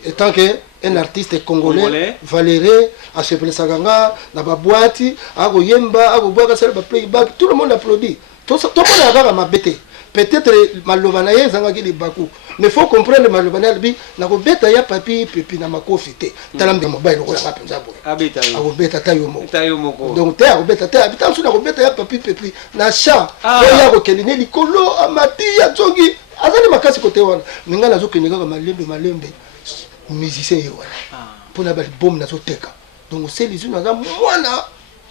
Étant qu'un artiste congolais, Valéré, Achepele Saganga, Naba Boati, Ago Yemba, Ago Boaka, Playback, tout le monde applaudit. Tout le monde a ma bête. Peut-être Malovanaye, Zangaki de Bakou. Mais il faut comprendre Malovanaye, na ko beta ya papi pepi na makofi te. Talam de mobile ko la penza boy. Abeta yo. Ako beta tayo mo. Tayo mo ko. Donc te ako beta te habitant so na ko beta ya papi pepi na cha. Ya ko keline likolo amati ya zongi. Azali makasi kote wana. Minga na zo kenega ka malembe. Musicien yo wana. Pona ba bom na zo teka. Donc c'est les unes na mwana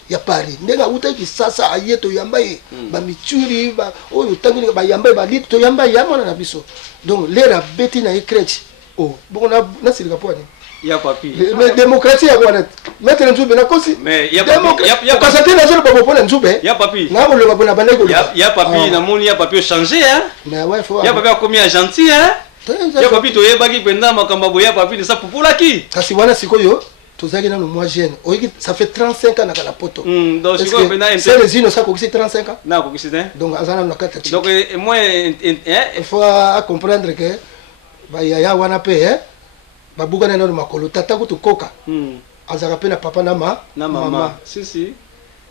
ya Paris ndenga utaki sasa ayeto yambaye ba mituri ba oyo tangini ba yambaye ba lito yambaye yamona na biso donc lera beti na écrèche oh bon na silika pwani ya papi mais démocratie ya wana mettre nzube na kosi mais ya kasate na zolo babo pona nzube ya papi na bolo babo na baneko ya papi na moni ya papi changer hein mais ouais faut ya papi akomi gentil hein ya papi to yebaki penda makamba boya papi ne sa pupulaki kasi wana sikoyo tozaki nano moi jeune oyoki ça fait 35 ans nakala poto donc c'est les innocents kokisi 35 ans na kokisi te donc aza nano na kati ya chiki. donc moi il faut comprendre que bayaya wana mpe babukana nano makolo tata kutu koka azalaka mpe na papa na mama si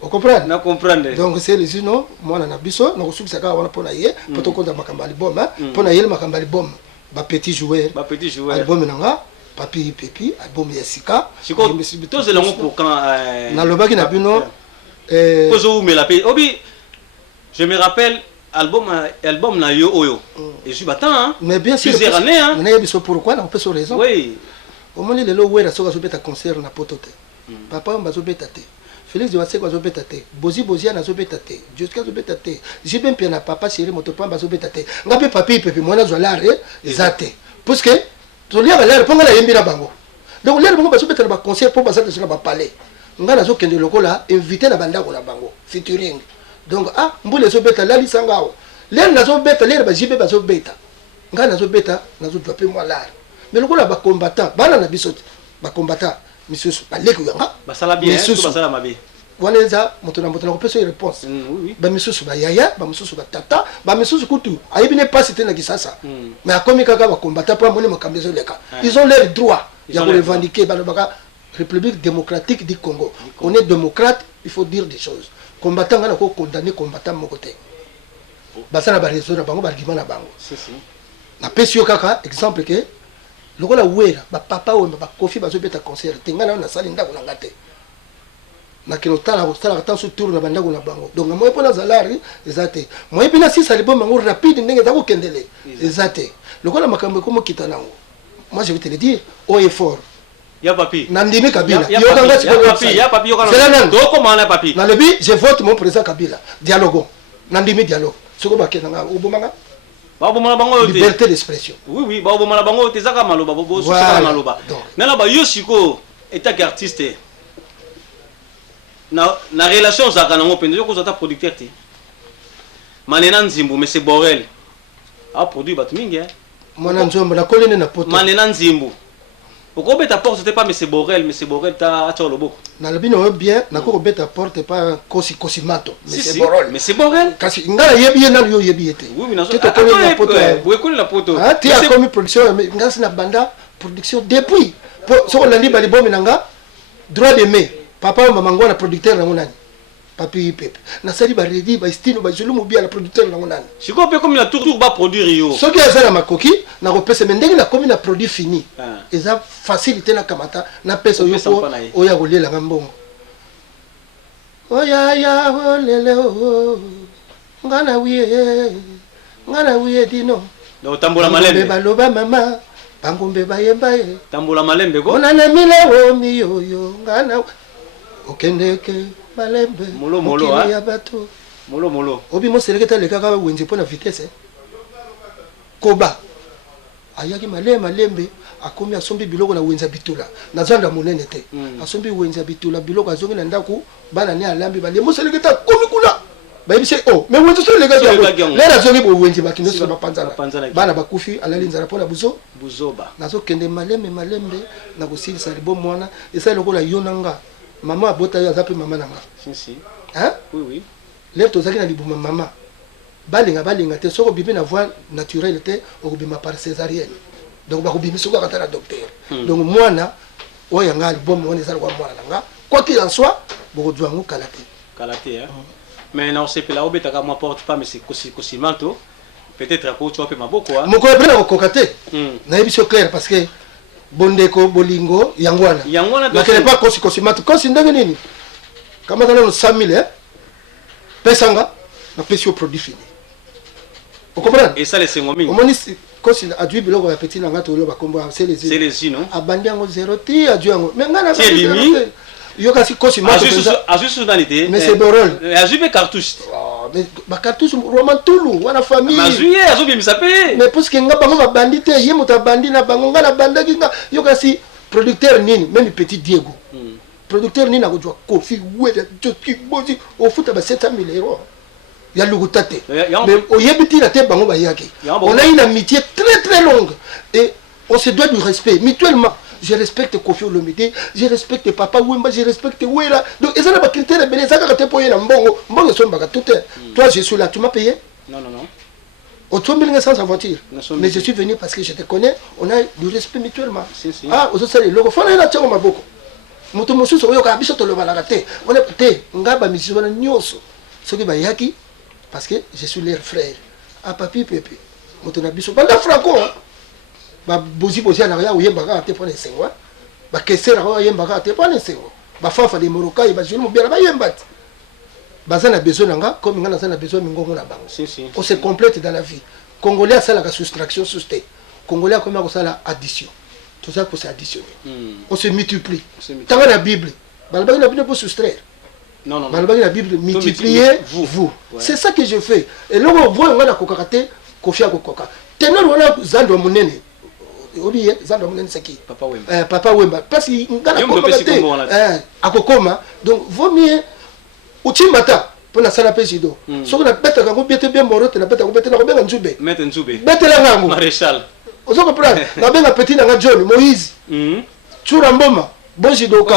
ocomprendre na comprendre donc c'est les innocents mwana na biso nakosukisa kaka wana mpona ye mpo tokonza makambo ya album mpona yele makambo ya album bapetit joueur album nanga papi pepi album ya sika tozelango pour quand nalobaki na bino kozowumela mpe obi je me rappelle album na yo oyo ezwi batan mais bien sûr plusieurs années nayebi so pourquoi nakopesa raison oui omoni lelo wera soki azobeta concert na poto te papa omba azobeta te Félix de Wasseko azobeta te bozi ana azobeta te jusqu'à azobeta te jibe mpia na papa chéri motopamba azobeta te nga mpe papi pepe mwana azwa lare eza te puisque toliaka lare mpo nga nayembi na bango donc lere bango bazobeta na baconcert mpo baza deja na bapalais nga nazokende lokola invité na bandako na bango featuring donc mbula ezobeta lalisanga awa lere nazobeta lere bajibe bazobeta nga nazobeta nazodwa mpe mwa lare mais lokola bacombattant bana na biso te bacombattant misusu baleki yanga basala bien basala mabe wana eza moto na kopesa yo réponse bamisusu bayaya bamisusu batata bamisusu kutu ayebi ne pasi te na kisasa mais akomi kaka bacombattant mpo amoni makambo ezoleka ils ont leur droit ya korevendiquer balobaka république démocratique du Congo on est démocrate il faut dire des choses combattant nga na kokondamne combattant moko te basala bareseau na bango bargument na bango napesi yo kaka exemple ke lokola wera bapapa oyo bakofi bazobeta concert te nga na nasali ndako na nga te nakino talaka tan so tour na bandako na bango donc moye mpo nazalari eza te moye mpe nasisa album yango rapide ndenge eza kokendele eza te lokola makambo ekomokita nango moi je vais te le dire haut et fort ya papi nandimi Kabila nalobi je vote mon président Kabila dialogue nandimi dialogue soko bakendanga obomanga babomana bango liberté d'expression oui babomana bango tezaka maloba bosaka maloba nana ba yo siko etaki artiste na relation zaka nango pende yo kozata producteur te manena nzimbu mais c'est Borel produit bat mingi mwana nzombo na kolene na poto manena nzimbu okobeta porte te pas mais c'est Borel ta acha loboko nalobi no bien nakoko beta porte pas kosi mato mais c'est Borel kasi ngala yebi ye nalo yo yebi ete oui na bwekoli na poto ti akomi production ngasi na banda production depuis soko landi balibomi nanga droit de main papa mama ngona producteur na ngonani papi pepe nasali baredi baistino bazulumu bia la producteur na ngonani siko pe comme la tour ba produire yo soki azala makoki na kopesa mendenge na komi na produit fini eza facilité na kamata na pesa yo ko oya kolela ngambongo oya ya olele o ngana wiye dino do tambola malembe baloba mama bangombe bayemba ye tambola malembe go onana milewo miyoyo ngana okendeke malembe molo ya bato molo obi mo seleketa le kaka wenzi pona vitesse koba ayaki malembe akomi asombi biloko na wenza bitula na zanda monene te asombi wenza bitula biloko azongi na ndako bana ne alambi bale mo seleketa komi kuna bayebise mais wenzi so le kaka lera zongi bo wenzi bakino so bapanzana bana bakufi alali nzara pona buzoba nazokende malembe na kosilisa libo mwana esa lokola yonanga maman abota yo azape mama nanga oui lève tozaki na libuma mama balinga te soko bibi na voie naturelle te okobima par césarienne donc bakobimisa kaka ata na docteur donc mwana oyo yanga album wana eza lokwa mwana nanga quoi qu'il en soit bokozwa yango kala te mais na osepela obetaka mwa porte pas mais c'est kosimanto peut-être ako tu wape maboko mokolo mpe na kokoka te nayebi so clair parce que bondeko bolingo yango wana nakele pa kosi kosi ndenge nini kamata nano 100 000 pesanga na pesi yo produit fini okomprendre et ça les sengo mingi omoni kosi adui biloko ya petit nanga tolo bakombo c'est les non abandi yango 0 ti adui yango mais ngana c'est limi yo kasi kosi mato azu sonalité mais c'est borol azu be cartouche mais ba cartouche roman tulu wana famille mazuye azu bimisa pe mais parce que nga bango ba bandi te ye muta bandi na bango ngana bandaki nga yo kasi producteur nini même petit Diego producteur nini akojwa kofi weda joki bozi ofuta ba 700 000 euros ya luguta te mais oyebiti na te bango ba yaki on a une amitié très longue et on se doit du respect mutuellement je respecte Kofi Olomide, je respecte Papa Wemba, je respecte Wera. Donc, ils ont des critères, mais ça quand tu payé dans Mbongo, Mbongo sont baga tout. Toi, je suis là, tu m'as payé? Non, non, non. Au 3000 sans aventure. Mais je suis venu parce que je te connais, on a du respect mutuellement. Si, si. Ah, aux autres, il faut aller là, tu as beaucoup. Moto mosusu oyo ka biso tolo balaka te. On est te ngaba misizo na nyoso. Soki ba yaki parce que je suis leur frère. Ah papi pepe. Moto na biso banda franco. Ba bozi na ya oyembaka te pona sengwa. Ba kesera ko oyembaka te pona sengwa. Ba fafa de moroka ba julu mobela ba yembat. Bazana besoin nanga comme ngana sana besoin mingongo na bango. Si, si. On se complète dans la vie. Congolais ça la soustraction souste. Congolais comment ça la addition. Tout ça pour s'additionner. On se multiplie. Dans la Bible, la Bible pour soustraire. Non, non, non. La Bible multiplier vous. Ouais. C'est ça que je fais. Et là, on voit on a kokakate, kofia kokoka. Tenor on a zando monene. Obi zando monene c'est qui? Papa Wemba. Papa Wemba. Parce qu'il ngana kokakate. Akokoma. Donc vaut mieux utimata pour la salle président. So on a bête quand on bien morote, na bête on bête na ko benga nzube. Mettre nzube. Bête la ngango. Maréchal. Vous comprenez? La benga petit na John Moïse. Chura mboma. Bon jidoka.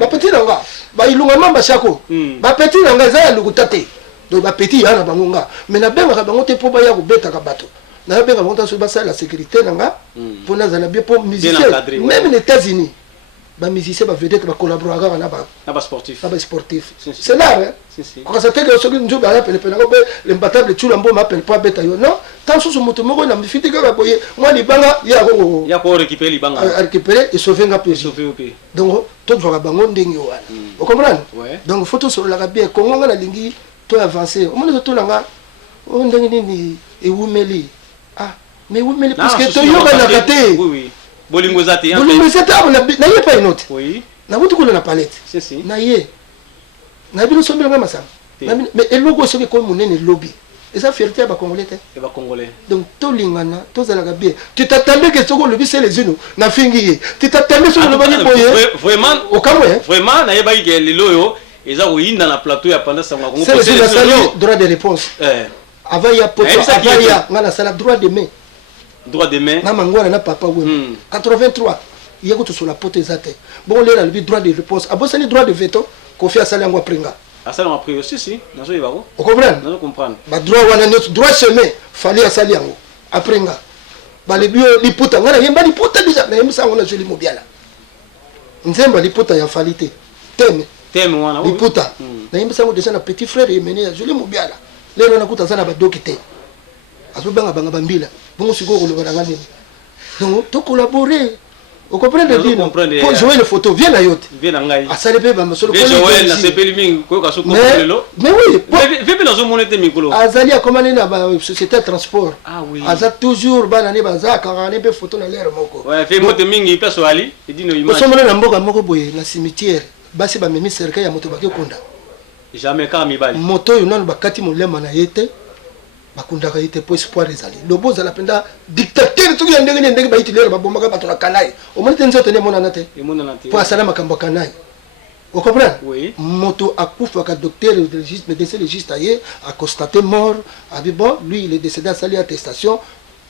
Ba petit nanga. Ba ilunga mamba shako. Ba petit nanga za lukutate. Donc ba petit yana bangonga. Mais na benga bango te po ba ya ko beta ka bato. Na benga bango ta so ba la sécurité nanga. Pour na za na bien pour musicien. Même les États-Unis. Ba musicien ba vedette ba collaborateur na ba sportif. Na ba sportif. C'est là hein. Quand ça fait que ce que nous avons appelé l'imbattable tout l'embo m'appelle pas bête non tant sous moto moko na mfiti ka boye moi li banga ya ko récupérer li banga récupérer et sauver nga pays donc tout va bango ndenge wana vous comprenez donc photo sur la bien Congo nga na lingi to avancer au moins to langa o ndenge nini e wumeli ah mais wumeli parce que to yoka na kate oui oui bolingo zati bolingo zati na yé pas une autre oui na wutu ko na palette si na yé na bino sombela ngama sana mais elogo soki ko munene lobby et ça fierté ba congolais et ba congolais donc to lingana to zalaka bien tu t'attendais que soko lobby c'est les unes na fingi tu t'attendais soko lobby boye vraiment au Cameroun vraiment na yeba ke liloyo eza koyinda na plateau ya pendant sango ko c'est le droit de réponse avant ya poto avant ya ngana sala droit de main na mangwana na papa we 83 il y a ko sur la poto ezate bon là le droit de réponse abosani droit de veto Kofi asali yango aprenga. Asali yango aprenga si nazo yebako. Vous comprenez? Nazo comprendre. Ba droit wana notre droit chemin fallait asali yango aprenga. Ba le bio liputa ngana yemba liputa déjà mais yemba ngona joli mobiala. Nzemba liputa ya falite. Teme wana liputa. Na yemba ngo déjà na petit frère yemene ya joli mobiala. Lelo nakuta sana ba dokite. Aso banga bambila. Bongo sikoko lo bana ngani. Donc to collaborer. Vous comprenez le dino? Pour jouer les photos, viens à Yote. Viens à Ngaï. À Salébé, bah, monsieur le Joël, na sepeli mingi, quoi qu'à soukou lelo. Mais oui. Viens dans une monnaie de micro. Azali a commandé la société de transport. Ah oui. Aza toujours banane baza karane be photo na l'air moko. Ouais, fait moto mingi peso ali, et dino image. Nous sommes na mboka moko boye na cimetière. Basi ba memi cercueil ya moto bake konda. Jamais ka mi bali. Moto yo nanu bakati molema na yete. Bakundaka yete po espoir ezali. Lobo za la penda dictateur tout ya ndenge ba itilere ba bomaka bato na kanai. O moni tenzo tene mona na te. E mona na te. Po asala makambo kanai. Vous comprenez? Oui. Moto akufa ka docteur médecin légiste aye a constaté mort. A dit bon, lui il est décédé à sali attestation.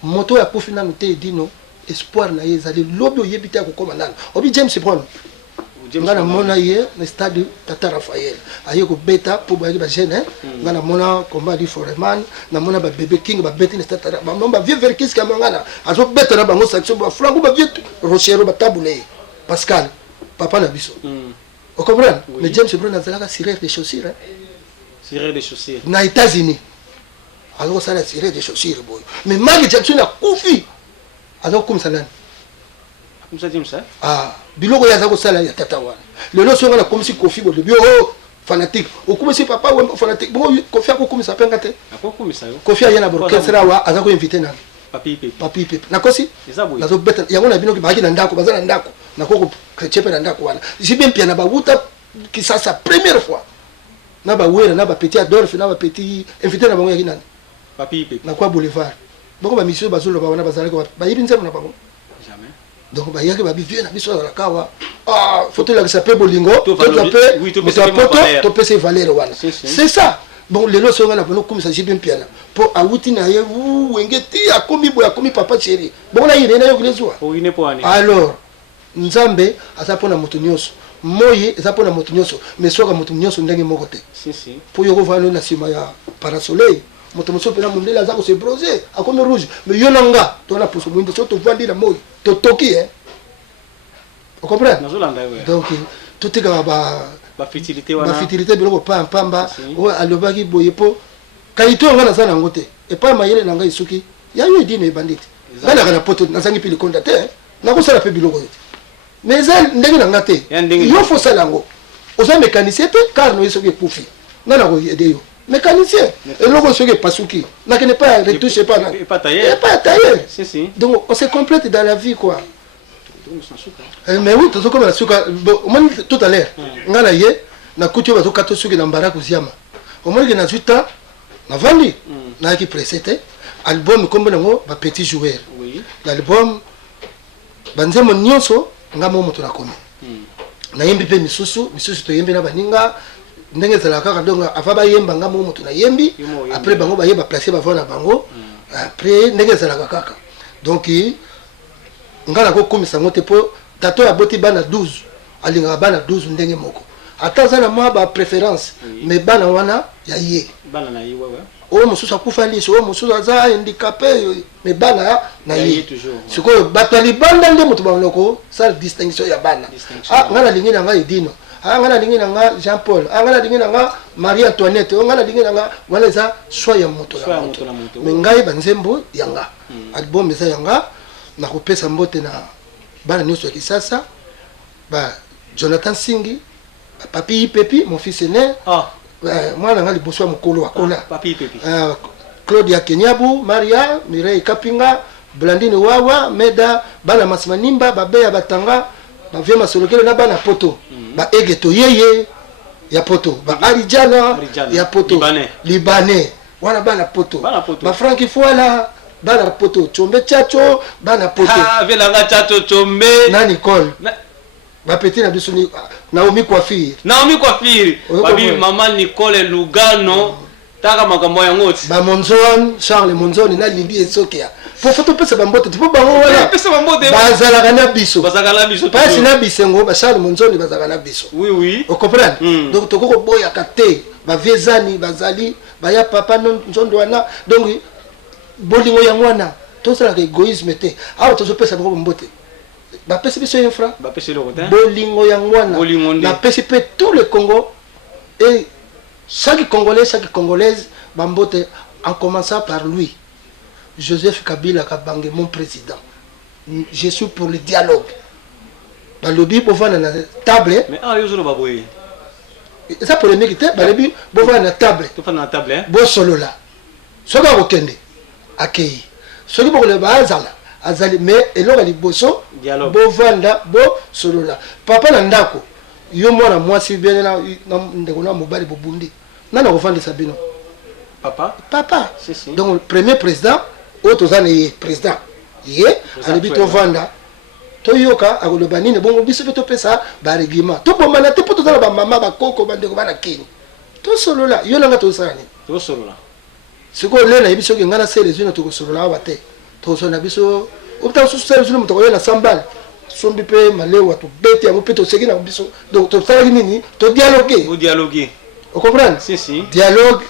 Moto akufi na noté dino espoir na ezali lobo yebita ko koma nana. Obi James Brown. Ngana mona ye na stade Tata Raphaël aye ko beta pour ba jeune ngana mona combat du foreman na mona ba bébé king ba beti na stade ba mamba vie vers qu'est-ce que ngana azo beta na bango section ba frango ba vie rochero ba tabule Pascal papa na biso vous comprenez mais James Brown azalaka cireur de chaussures cireur de chaussures na États-Unis alors ça la cireur de chaussures boy mais Michael Jackson a kufi alors comme ça là comme ça dit ça ah biloko ya zako sala ya tata wana lelo songa na comme si Kofi bo bio fanatique o comme si papa wa fanatique bon Kofi ko comme ça penga te akoko ça yo Kofi ya na orchestre wa azako inviter na papi pepe na kosi na zo beta yango na bino ki baki na ndako bazana ndako na koko chepe na ndako wana jibe mpia na babuta ki ça sa première fois na ba wera na ba petit Adolphe na ba petit inviter na bango ya kinani papi pepe na kwa boulevard boko ba monsieur bazolo ba wana bazala ko ba yibi nzemo na bango donc bah yaki babi vieux na biso la kawa ah faut la que ça peut bolingo tout la paix to pese valeur wana c'est ça bon lelo so ngana bono comme ça j'ai bien piana pour awuti na ye wengeti akomi boya akomi papa chéri bon na yine na yo kilezwa oyine po ani alors nzambe azapona moto nyonso moyi azapona moto nyonso mais soka moto nyonso ndenge moko te si po yoko valo na sima ya parasoleil moto moso pena mondela azako se bronzer akomi rouge mais yo nanga to na poso mwindo so to vandi na moyi to toki vous comprenez donc tout est ba fertilité wana ba fertilité biloko pa pamba o alobaki boye po kalito nga na sana ngote et pas mayele nanga isuki ya yo dit ne bandit ngana kana poto na sangi pili konda te na ko sala pe biloko mais ça ndenge nanga te yo faut sala ngo oza mécanicien te car no isuki pufi ngana ko aider yo mécanicien et loko soki pasuki na kene pas retoucher pas na pas taillé si donc on se complète dans la vie quoi. Mais oui, tout comme la suka tout à l'heure. Ngana ye na kutu bazo kato suki na mbaraku ziama. Au moins na 8 ans na vandi na ki précédé album comme nango ba petit joueur. Oui. L'album banzemo nyonso ngamo moto na komi. Na yembi pe misusu to yembi na baninga ndenge zala kaka donga afaba yemba ngamo moto na yembi après bango ba yeba placer ba vona bango après ndenge zala kaka. Donc ngala ko komisa ngote po tato ya boti bana 12 alinga bana 12 ndenge moko ata za na mwa ba préférence mais bana wana ya ye bana na ye wewe o mususu akufa liso o mususu aza handicapé mais bana na ye siko batali banda nde mutu banoko sa distinction ya bana ngala lingi na nga Edino ngala lingi na nga Jean Paul ngala lingi na nga Marie Antoinette ngala lingi na nga wala za soya moto la moto mais ngai banzembo yanga album eza yanga na kopesa mbote na bana nyonso ya kisasa ba Jonathan Singi papi Pepi mon fils aîné mwana nga liboso ya mokolo akola papi Pepi Claudia Kenyabu Maria Mireille Kapinga Blandine Wawa Meda bana Masmanimba babeya batanga ba vie masolokele na bana poto ba egeto yeye ya poto ba Arijana ya poto Libanais wana bana poto ba Franki Fuala bana poto chombe chacho bana poto vela nga chacho chombe na Nicole ba petit na biso ni Naomi Coiffure babi mama Nicole Lugano taka makambo ya ngoti ba Monzon Charles Monzon na limbi esokia pour photo pesa ba mbote tipo bango wala pesa ba mbote bazala kana biso pasi na bisengo ba Charles Monzon bazala kana biso oui on comprend donc to ko boya kate ba viezani bazali ba ya papa non nzondo wana donc bolingo ya mwana tosala ka égoïsme te awa tozopesa bango mbote bapesi biso infra bolingo ya mwana bapesi pe tout le Congo et chaque Congolais chaque Congolaise bambote en commençant par lui Joseph Kabila Kabange mon président je suis pour le dialogue balobi bovana na table mais yozolo baboye ça polémique te balobi bovana na table bo solola soka kokende akei soki bokole bazala azali mais eloko liboso bovanda bo solola papa na ndako yo mwana mwasi bene na ndeko na mobali bobundi nana kovandisa bino papa donc premier président oyo tozana ye président ye alobi tovanda toyoka akoloba nini bongo biso mpe topesa baréglement tobomana te mpo tozala bamama bakoko bandeko bana kini tosolola yo nanga tozosala nini sikoyo lelo nayebi soki ngai na sele zwi na tokosolola awa te tokosolola na biso opita mosusu sele zwi na moto akoya na sambale sombi mpe malewa tobeti yango mpe toseki na biso donc tosalaki nini todialogue ocomprendre dialogue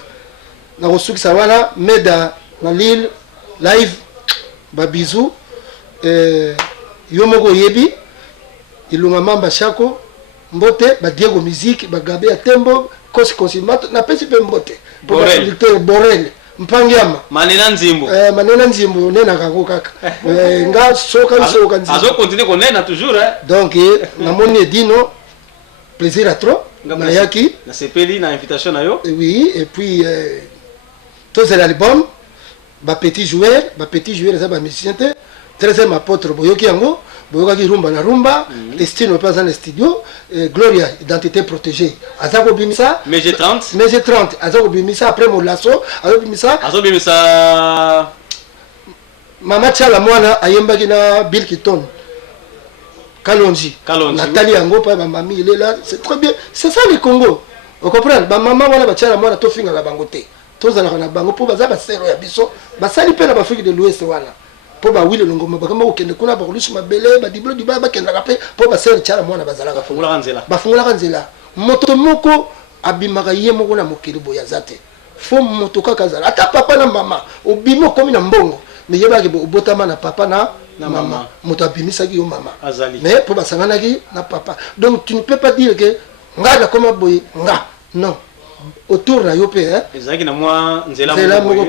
na kosukisa wana meda na lille live babizu yo moko oyebi ilunga mamba shako mbote badiego musique bagabe ya tembo kosi consimato napesi mpe mbote producteur Borel mpangiama manena nzimbo nena kango kaka nga soka nzimbo azo continue konena toujours donc namoni Edino plaisir à trop na yaki na sepeli na invitation na yo oui et puis tous l'album ba petit joueur ça ba musicien te 13e apôtre boyoki yango boyoki rumba na rumba Destino pas dans le studio Gloria identité protégée azako bimisa mais j'ai 30 azako bimisa après mon lasso azako bimisa mama Tchala mwana ayembaki na Bill Kiton Kalonji Nathalie yango pa mamami il est là c'est très bien c'est ça le Congo Vous comprenez? Ba maman wana ba tchala mwana to finga la bango te. Tozala na bango po baza ba sero ya biso, ba sali pe na ba Afrique de l'Ouest wana. Po ba wile longo bakama okende kuna ba kulusu mabele ba diblo diba ba kenda ka pe po ba sero tchala mwana bazala ka fungula kanzela. Ba fungula kanzela. Moto moko abimaka ye moko na mokili boya zate. Fo moto kaka zala. Ata papa na mama obimo komi na mbongo. Mais yeba ke obotama na papa na maman. Moto abimisaki yo mama. Azali. Mais po basangana ki na papa. Donc tu ne peux pas dire que nga na koma boy nga. Non. Autour na yo pe hein. Ezaki na moi nzela moko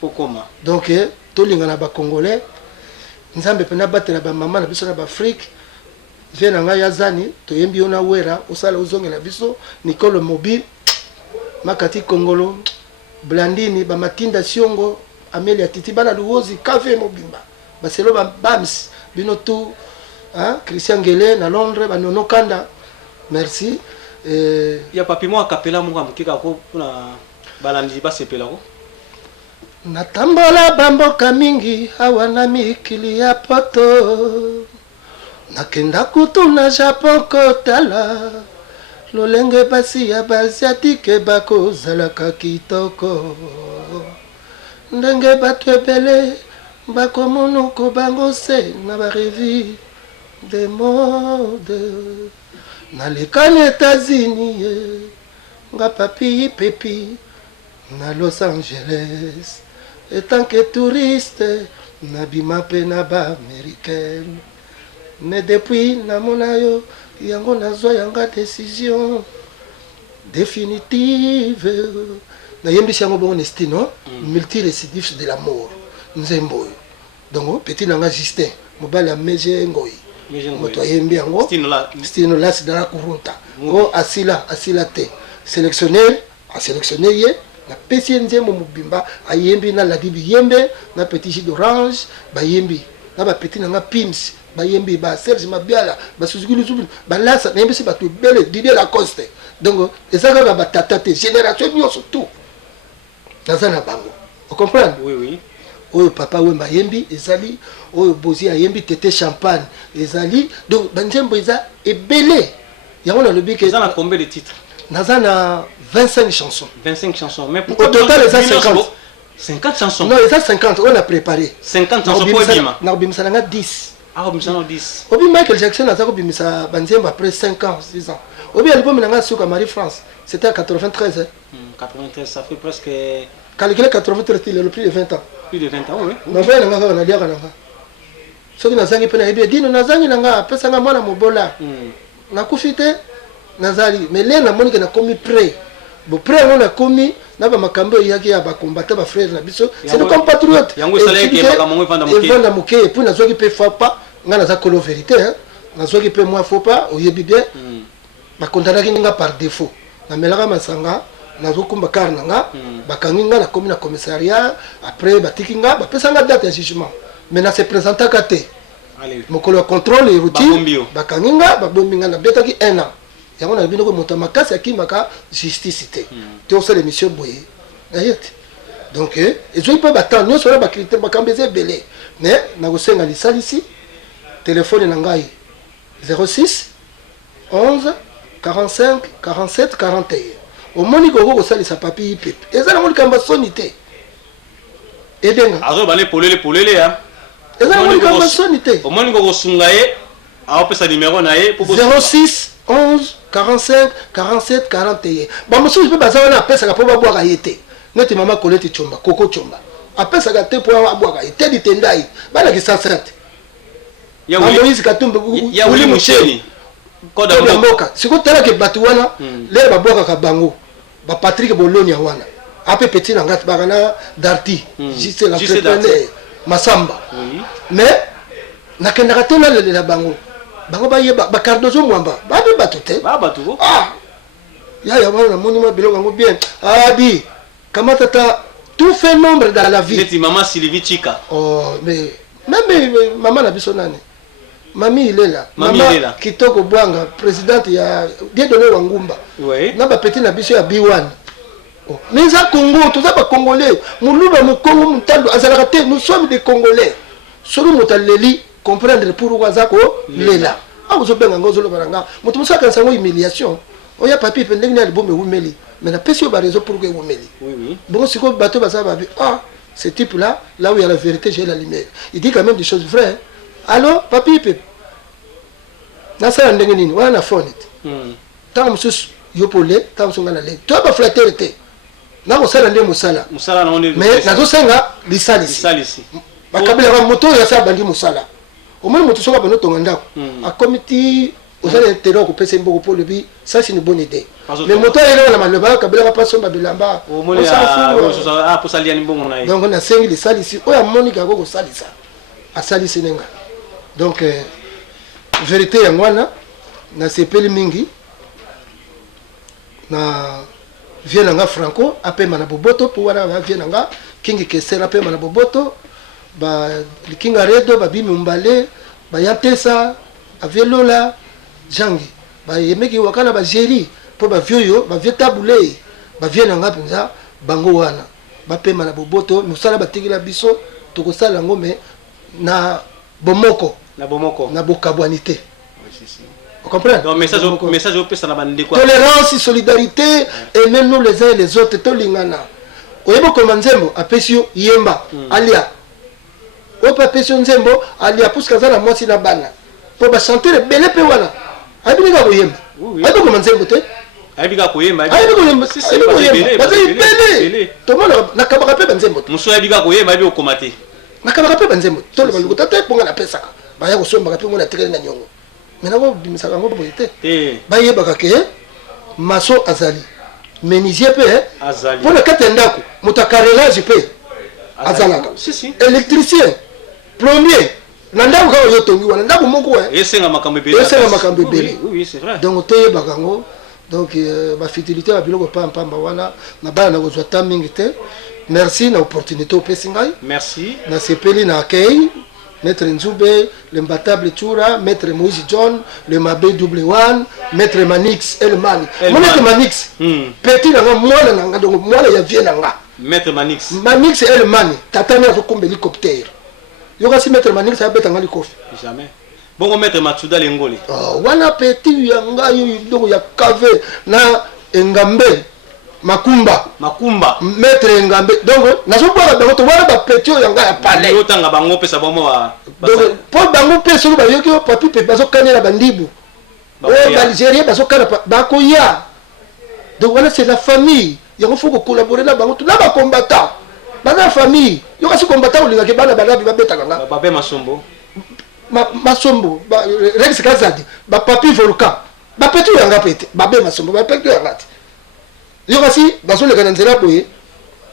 pokoma. Donc tolinga na ba congolais. Nzambe pe na batela ba mama na biso na ba Afrique. Vient na nga yazani to yembi yo na wera osala uzonge na biso Nicole Mobile Makati Kongolo Blandini ba Matinda Siongo Amelia Titi bana luozi Café Mobimba baselo ba Bams bino tout hein Christian Gele na Londres ba Nono Kanda merci ya papi mo akapela mo kamukika ko na balandi basepela ko natambola bamboka mingi awana mikili ya poto nakenda kutuna Japon kotala lolenge basi ya basiatike bakozalaka kitoko ndenge bato ebele bakomonoko bango se na barevi de mode nalekani États-Unis nga papi pepi na Los Angeles etant que touriste nabima pe na ba américaine mais depuis namona yo yango nazwa yanga décision définitive na yembisi yango bongo destino multirécidif de la mort nzembo donc petit nanga Justin mobali ya meje ngoyi moto ayembi yango stino la sidala kurunta o asila te sélectionneur a sélectionné ye na pesi nzembo mobimba ayembi na ladibi yembe na petit jus d'orange ba yembi na ba petit nanga Pims ba yembi ba Serge Mabiala ba Suzuki Luzubu ba lasa na yembi si ba to bele Didier Lacoste donc ezaka ba tata te génération nyonso tout nazana bango vous comprenez? Oui oyo papa wemba yembi ezali oyo bozi ayembi tete champagne ezali donc banzembo eza ebele yango na lobi ke eza na combien de titres? nazana 25 chansons. 25 chansons mais pourquoi au total eza 50 50 chansons? Non, eza 50 on a préparé 50 chansons pour bima na obimisa nanga 10 obimisa na 10 obi Michael Jackson aza kobimisa banzembo après 5 ans 6 ans obi album nanga suka Marie France c'était à 93 93 ça fait presque calculé 93 il est le plus de 20 ans. Plus de 20 ans, oui. Na vaya nanga kana dia kana. Soki nazangi pe na ebi dino nazangi nanga pesa nga mwana mobola. Na kufite nazali mais là na moni que na komi prêt. Bo prêt on a komi na ba makambo yaki ya ba combattre ba frère na biso. C'est le compatriote. Yango salé ke ba kamongo vanda moké. Vanda moké pour na zoki pe faut pas nga na za kolo vérité hein. Na zoki pe moi faut pas oyebi bien. Ba kontana ki nga par défaut. Na melaka masanga nazokumba kar nanga bakangi nga na komi na commissariat après batiki nga bapesa nga date ya jugement mais na se présenta kate mokolo ya contrôle et routine bakangi nga babombi nga na betaki 1 an yango na bino ko monta makasi akimaka justice te te osala émission boye ayete donc ezoi pe batano nyonso na bakritère bakambi eza ebele mais nakosenga lisalisi telefone na ngai 06 11 45 47 41 au moni gogo ko salisa papi pepe eza na moni kamba sonité edenga azo bale polele hein eza na moni kamba sonité au moni gogo sungaye a opesa numéro na ye 06 11 45 47 41 ba mosu pe baza na pesa ka po ba bwaka yete neti mama Colette Chomba Coco Chomba apesa ka te po ba bwaka yete ditendai bana ki 107 ya Moïse Katumbe ya wuli musheni koda mboka sikotala ke batu wana le ba bwaka ka bango ba Patrick Bolonia wana ape petit na ngati bakana Darty juste l'entrepreneur Masamba mais nakenda ka tona le la bango ba yeba ba Cardozo Mwamba ba be batute ba batu ya wana monima biloko ngo bien abi kama tata tout fait nombre dans la vie neti maman Sylvie Chika mais même maman na biso nani Mami Ilela, Mama Kitoko Bwanga, présidente ya Dieudonné Wangumba. Oui. Na ba petit na biso ya B1. Mais za Congo, tout ça ba congolais. Muluba mu Congo mutando azalaka te, nous sommes des congolais. Solo mutaleli comprendre pourquoi zako lela. Ah vous obenga ngozo lo baranga. Mutu musaka sango humiliation. oya papi pe ndenge na album ewumeli mais na pesi yo ba raison pour que ewumeli bon siko bato baza ba ah ce type là où il y a la vérité j'ai la lumière il dit quand même des choses vraies allô papi pe na sala ndenge nini wana na phone tant mususu yo pole tant mususu ngana le to ba fraternité na ko sala ndenge musala na onde mais nazo senga lisalisi bakabila ba moto ya sa bandi musala au moins moto soka bano tonga ndako a comité aux intérêts ko pesa mboko pour lui ça c'est une bonne idée mais moto ya na maloba kabila ba paso ba bilamba au moins ya pour salia ni bongo na donc on a sengi lisalisi oya monika ko salisa a salisi nenga donc vérité ya mwana na sepeli mingi na vienanga franco apema na boboto pour wana ba vienanga kingi kesera apema na boboto ba likinga redo ba bimi mbale ba yantesa avelola jangi ba yemeki wakana ba jeri po ba vioyo ba vietabule ba vienanga penza bango wana ba pema na boboto musala batikila biso tokosala ngome na bomoko na bokabwanité. Vous comprenez? Donc message au pesa na bande quoi. Tolérance, solidarité et même nous les uns et les autres tolingana. Oyebo ko manzembo apesio yemba alia. Opa apesio nzembo alia puska za na mwasi na bana. Po ba chanter bele pe wana. Abika ko yemba. Oyebo ko manzembo te. Abika ko yemba. Ayebo ko yemba. Si bele. To mona na kabaka pe banzembo. Muso abika ko yemba abiko komate. Na kabaka pe banzembo. To le baluko tata ponga na pesa. Ba ya ko somba ka pe mona tekele na nyongo. Maintenant bimisa bango boyete bayebaka ke maso azali menuisier pe azali pour le katendako mutakarelage pe azalaka électricien plombier na ndako ka yotongi wana ndako moko esenga makambe bele oui c'est vrai donc toyebaka ngo donc ba fidelité ba biloko pamba wana na bana na kozwa ta mingi te merci na opportunité opesi ngai merci na sepeli na accueil Maître Nzoube, le Mbatable Toura, Maître Moïse John, le Mabé W1, Maître Manix, El Mani. Maître Manix, petit nanga mwana nanga donc mwana ya vie nanga. Maître Manix. Manix El Mani, tatami a kombe hélicoptère. Yoka si Maître Manix a beta ngali kofi. Jamais. Bon Maître Matsuda Lengoli. Wana petit yanga yo donc ya kave na Ngambe. Makumba maître Ngambe donc nazo kwa bango to wana ba petio yanga ya palais yo tanga bango pesa bomo wa donc po bango pesa ba yoki papi pe bazo kanela bandibu Algérie bazo kana ba ko ya donc voilà c'est la famille yango faut collaborer na bango tout na ba combattant ba na famille yo kasi combattant olinga ke bana bana ba beta kanga ba be masombo masombo ba Rex Kazadi ba papi volcan ba petio yanga pete ba be masombo ba petio yanga yokasi bazoleka na nzela boye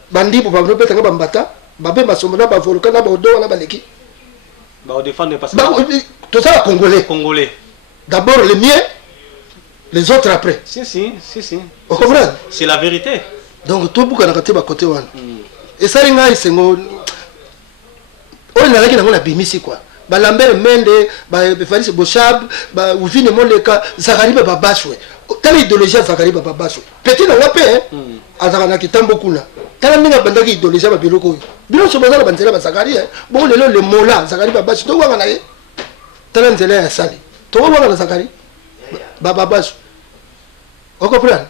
bandipo banopetanga bambata babe masombo na bavoloka na baodo na baleki baodefendre parce que tout ça congolais d'abord les miens les autres après si vous comprenez c'est la vérité donc tout buka na kati ba côté wana et ça ringa isengo on na lakina ngona bimisi quoi ba Lambert Mende ba Faris Boshab ba Uvine Moleka Zakariba babashwe tala idéologie Zakariba babashwe petit na ngape azaka na kitambo kuna tala minga bandaki idéologie ba biloko bino so bazala banzela ba Zakari bon lelo le mola Zakariba babashwe to wanga na ye tala nzela ya sali to wanga na Zakari ba babashwe on comprend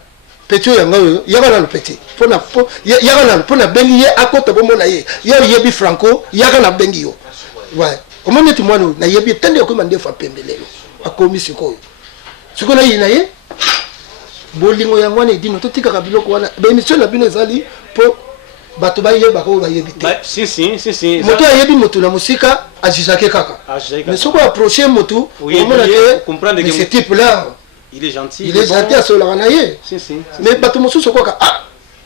petit yanga yaga na petit pona yaga na pona bengi ye akota bomona ye yebi franco yaga na bengi yo ouais comment est-ce que na yebi tende ko mande fa pembelelo akomi sikoyo sikoyo na ye bolingo ya mwana edino to tika kabiloko wana ba émission na bino ezali po bato ba yeba ko ba yebi te si moto yebi moto na musika ajisake kaka mais soko approcher moto omona ke comprendre que ce type là il est gentil à cela na ye mais bato mosusu ko ka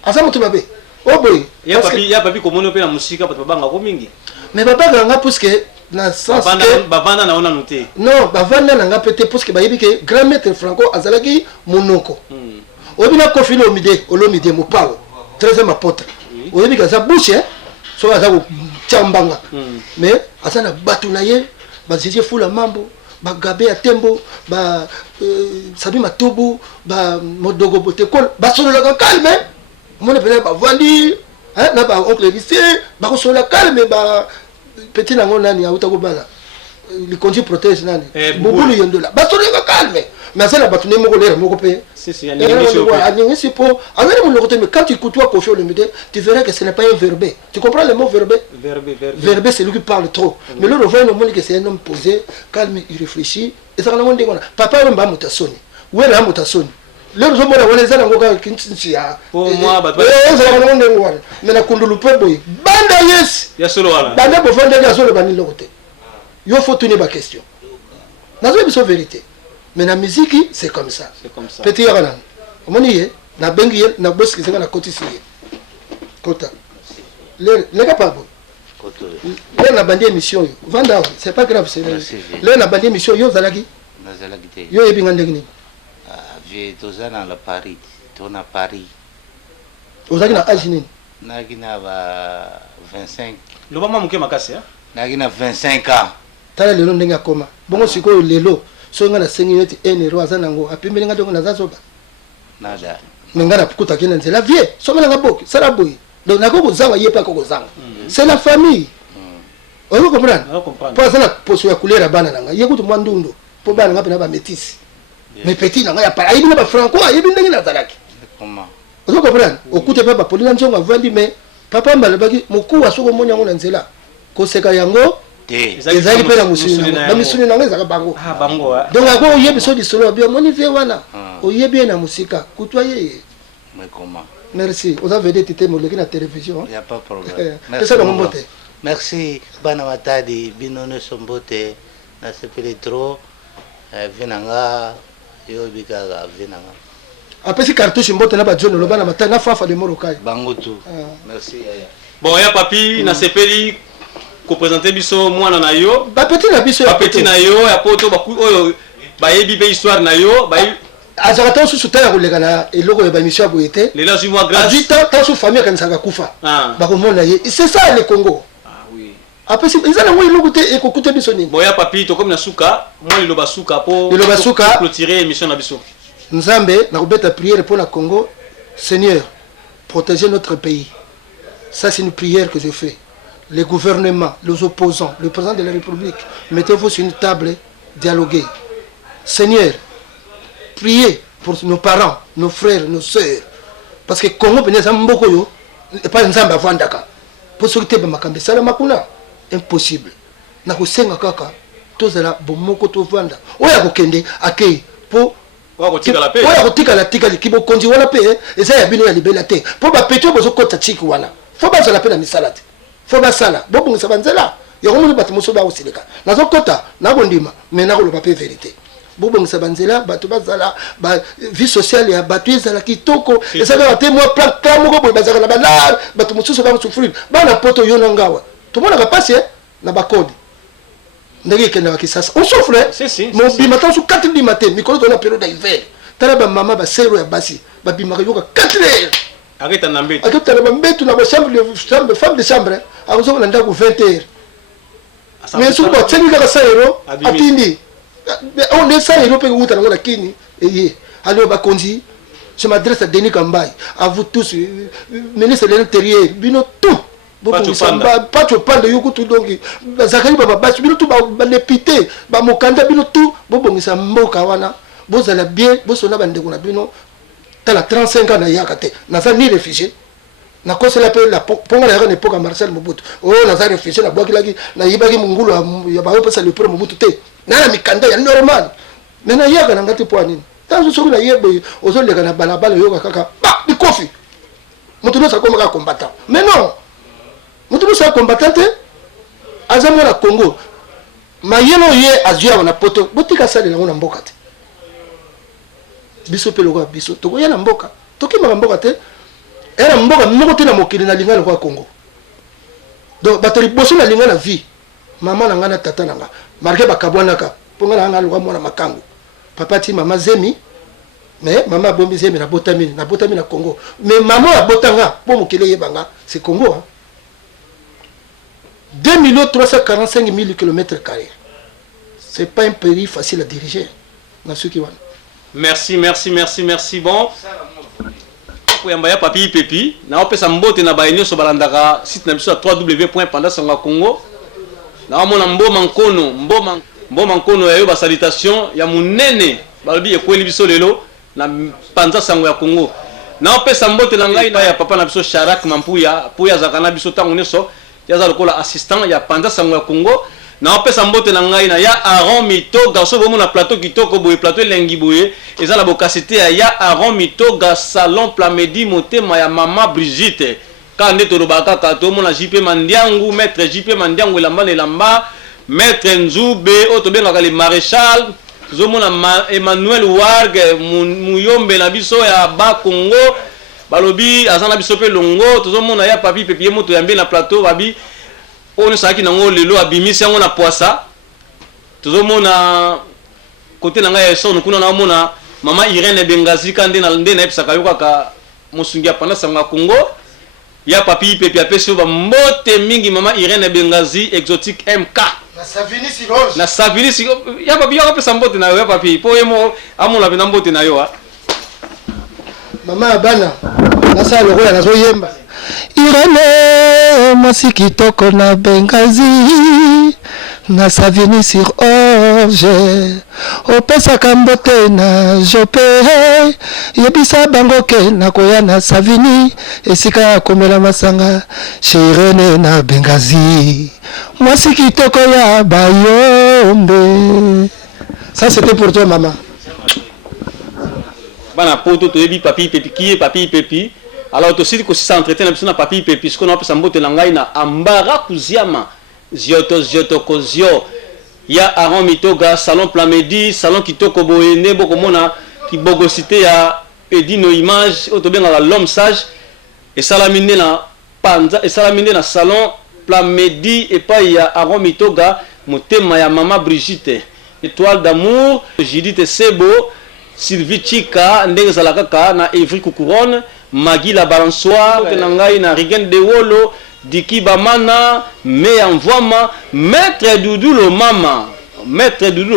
asa moto mabe oh boy ya papi komono pe na musika bato banga ko mingi mais baba ganga puisque na sens que bavanda na ona noté non bavanda na nga pété puisque ba yebike grand maître franco azalaki monoko obina kofino omide olomide mopao 13e apôtre oyebika za bouche so azako chambanga mais azana batu na ye ba jeje fula mambo ba gabe ya tembo ba sabi matubu ba modogo botekol ba solo la calme mona pena ba vandi na ba oncle lycée ba ko solo calme ba petit nango nani auta ko bala li conduit protège nani bobulu yendola ba solo la calme mais ça la batu ne moko lera moko pe Si, si, Mais quand tu côtoies Kofi Olomide, tu verras que ce n'est pas un verbé. Tu comprends le mot verbé? Verbé, c'est lui qui parle trop. Mais là, on voit que c'est un homme posé, calme, il réfléchit. Et ça, on dit papa, on va mutasoni. Où est la mutasoni? Là, on voit les gens qui pour moi, mais la kundulupe boy. Banda yes. Il y a solo là. Banda pour faire des gazons, le côté. Il faut tenir ma question. Dans une vérité. Mais la musique, c'est comme ça. C'est comme ça. Petit Yaranan. On y est, na bengi, na boss qui est na côté ici. Kota. Les gars, pas bon. Là, on a bandé émission. Vanda, c'est pas grave. Là, on a bandé émission. Yo, Zalagi. Yo, et bien, j'ai tous ans à Paris. On a Paris. Vous avez un âge nini? Nagina 25. Le maman mouké makasi hein? Nagina 25 ans. Tala lelo ndenga koma. Bongo siko lelo. So nga na 5 minutes 1 euro azanango. Apimbe nga dongo na zazoba. Nada. Nga na pukuta kina nzela vie. So nga boki. Sala boy. Donc nako kozanga yepa ko kozanga. C'est la famille. Vous comprenez? Pour ça la poso ya couleur bana nanga. Yekutu mwandundo. Po bana nga pena ba métis. Mais petit nanga ya pa. Ayibi na ba franco, ayibi ndengi na zalaki. Comment? Vous comprenez? Okute papa polina nzonga vandi mais papa mbalabaki muku asoko monya ngona nzela. Koseka yango ezali pe na musuni na misuni na ngeza bango. Ah bango. Donc ako oyebi so di solo bien moni vie wana. Oyebi na musika kutoye. Mais comment? Merci. Vous avez dit tete moleki na télévision. Il y a pas de problème. Merci. Merci bana matadi binono sombote na sepele trop vinanga yo bikaga vinanga. Après si cartouche mbote na ba John lo bana matana fafa de morokai. Bangotu. Merci. Bon ya papi na sepeli ko présenter biso mwana na yo. Ba petit na biso ya petit na yo ya poto ba ku oyo ba yebi be histoire na yo ba azakata sous terre kolega na eloko ya ba mission boyete. Les là suis moi grâce. Adita ta sous famille kan sanga kufa. Ba ko mona ye. C'est ça le Congo. Après si ils allaient le côté et côté bisoni. Bon ya papi to comme na suka, moi le basuka pour clôturer émission na biso. Nzambe na kubeta prière pour la Congo. Seigneur, protégez notre pays. Ça c'est une prière que je fais. Les gouvernements, les opposants, le président de la République, mettez-vous sur une table, dialoguez. Seigneur, priez pour nos parents, nos frères, nos sœurs. Parce que Congo beneza mboko yo, pas nzambe avandaka. Pour sauter bamakambe sala makuna. Impossible. Na kusenga kaka tozala bomoko tovanda oya kokende akei po wakotika la paix oya kotika la tika kibo konzi wala pe eza ya bino ya libela te po ba petio bozo kota chiki wana fo ba zala pe na misalate fo ba sala bobu ngisa banzela yo komo batu moso ba osilika nazo kota na bondima mais na koloba pe vérité bobu ngisa banzela batu bazala ba vie sociale ya batu ezala kitoko ezala ba te moi plan moko boy bazala bala batu moso ba souffrir ba na poto yo nangawa. Tout le monde a passé na bakodi. Ndenge kenda kisasa. On souffre. Mon bimatin sous 4 du matin, micro dans la période d'hiver. Tala ba maman ba sero ya basi, ba bimaka yoka 4 heures. Arrête en embête. Arrête tala ba mbetu na ba chambre femme de chambre. Azo na ndako 20 heures. Mais sous ba tseni ka saero atindi. On est ça Europe que uta na kini. Eye. Alors ba konzi. Je m'adresse à Denis Kambai, à vous tous, ministre de l'Intérieur, bino tout. Pas tu parles de Yokutu dongi. Zakari baba basi bino tu ba lepité, ba mokanda bino tout. Bobo ngisa mboka wana. Bozala bien, bosona bande kuna bino. Tala 35 ans na yakate. Naza ni réfugié. Na kosa la pe la ponga na yakane poka Marcel Mobutu. Oh naza réfugié na boki laki na yibaki mungulu ya ba pesa le premier Mobutu te. Na mikanda ya normal. Mais na yaka na ngati po nini. Tanzo soki na yebo ozo leka na balabala yoka kaka. Ba di kofi. Mutu no sa koma combattant. Mais non. Nous sommes combattants, azamo na Congo. Mayelo ye azua na poto, botika sale na ngona mboka te. Biso pelo kwa biso, toko ya na mboka. Toki ma mboka te. Era mboka moko te na mokili na lingana kwa Congo. Donc bateri boso na lingana vie. Mama na ngana tata na nga. Marke bakabwana ka. Ponga na ngana mwana makangu. Papa ti mama zemi. Mais mama bombi zemi na botami na Congo. Mais maman a botanga po mokili yebanga, c'est Congo hein. 2 345 000 km². Ce n'est pas un pays facile à diriger. Merci. Bon. Kuyambaya papi pepi. Na opesa mbote na baenyo so balandaka site na biso www.pandasangoyakongo. Na mona mbo mankono ya yo ba salutation ya munene balobi ekweli biso lelo na panza sango ya Congo na opesa mbote na ngai na ya papa na biso Sharak Mampuya puya zakana biso tango neso yaza lokola assistant ya panza sango ya Congo na opesa mbote na ngai na ya Aaron Mito garçon bomo na plateau kitoko boye plateau lengi boye eza la bokasité ya Aaron Mito ga salon Plamedi motema ya mama Brigitte kande tolobaka ka to mona JP Mandiangu maître JP Mandiangu elamba maître Nzube otobenga le maréchal zomona Emmanuel Warg muyombe na biso ya ba Congo balobi azana biso pe longo tozomona ya papi pepier moto yambe na plateau babi on saki nango lelo abimisi yango na poisa tozomona côté nanga ya son kuna na mona mama Irene Bengazi kande na ndena epsaka yoka ka mosungi ya pana sanga Congo ya papi pepier peso ba mbote mingi mama Irene Bengazi exotique MK na Savini si ya papi ya pesa mbote na yo ya papi po yemo amona bina mbote na yo ha mama bana na sa lokola nazo yemba Irene mwasi kitoko na Bengazi na Savini sur Orge opesaka mbote na Jope yebisa bango ke nakoya na Savini esika komela masanga chez Irene na Bengazi mwasi kitoko ya Bayombe. Ça c'était pour toi maman. Bana poto to yebi papi pepi qui est papi pepi alors to sidi ko si s'entretien na papi pepi ce qu'on a pesa mbote na ngai na ambara kuziama zioto kozio ya Aaron Mitoga salon Plamedi salon kitoko boyene boko mona ki bogosité ya Edino Image otobenga l'homme sage et salamine na panza et salamine na salon Plamedi et pas ya Aaron Mitoga motema ya mama Brigitte étoile d'amour Judith Sebo Sylvie Chika ndenge zalaka na Evry Couronne Magui la balançoire tenangai na Rigen de Wolo Diki Bamana me envoima maître Doudou le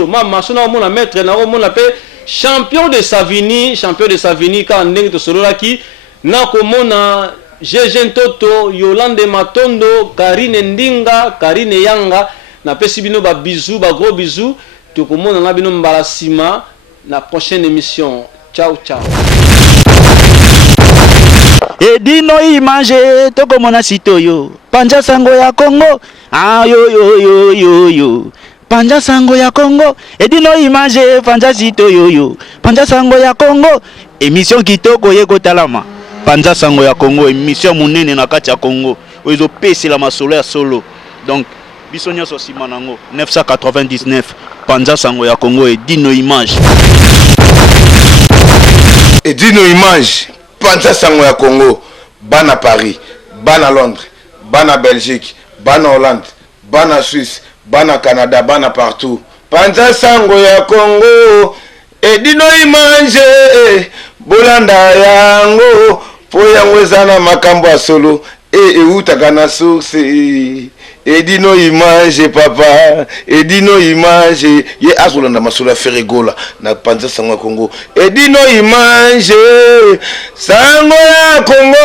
mama sona mona maître na mona pe champion de Savini ka ndenge to sololaki na komona Jeje Ntoto Yolande Matondo Karine Ndinga Karine Yanga na pesi bino ba bisous ba gros bisous to komona na bino mbala sima na prochaine émission ciao Edino Image tokomona sitoyo Panja sango ya Congo yo Panja sango ya Congo Edino Image Panja sitoyo Panja sango ya Congo émission kitoko yeko talama Panja sango ya Congo émission munene na kati ya Congo ozo pesi la masolo ya solo donc biso nyonso sima nango 999 Panja sango ya Congo Edino Image Panza sango ya Congo bana Paris bana Londres bana Belgique bana Hollande bana Suisse bana Canada bana partout Panza sango ya Congo Edino Image bolanda yango po yango ezana makambo ya solo eutaka na source Edino Image papa Edino Image ye azolanda masolo ya Ferregola na Panza sango ya Congo Edino Image sango ya Congo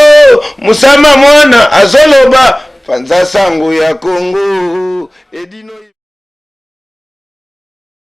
musama mwana azoloba Panza sango ya Congo Edino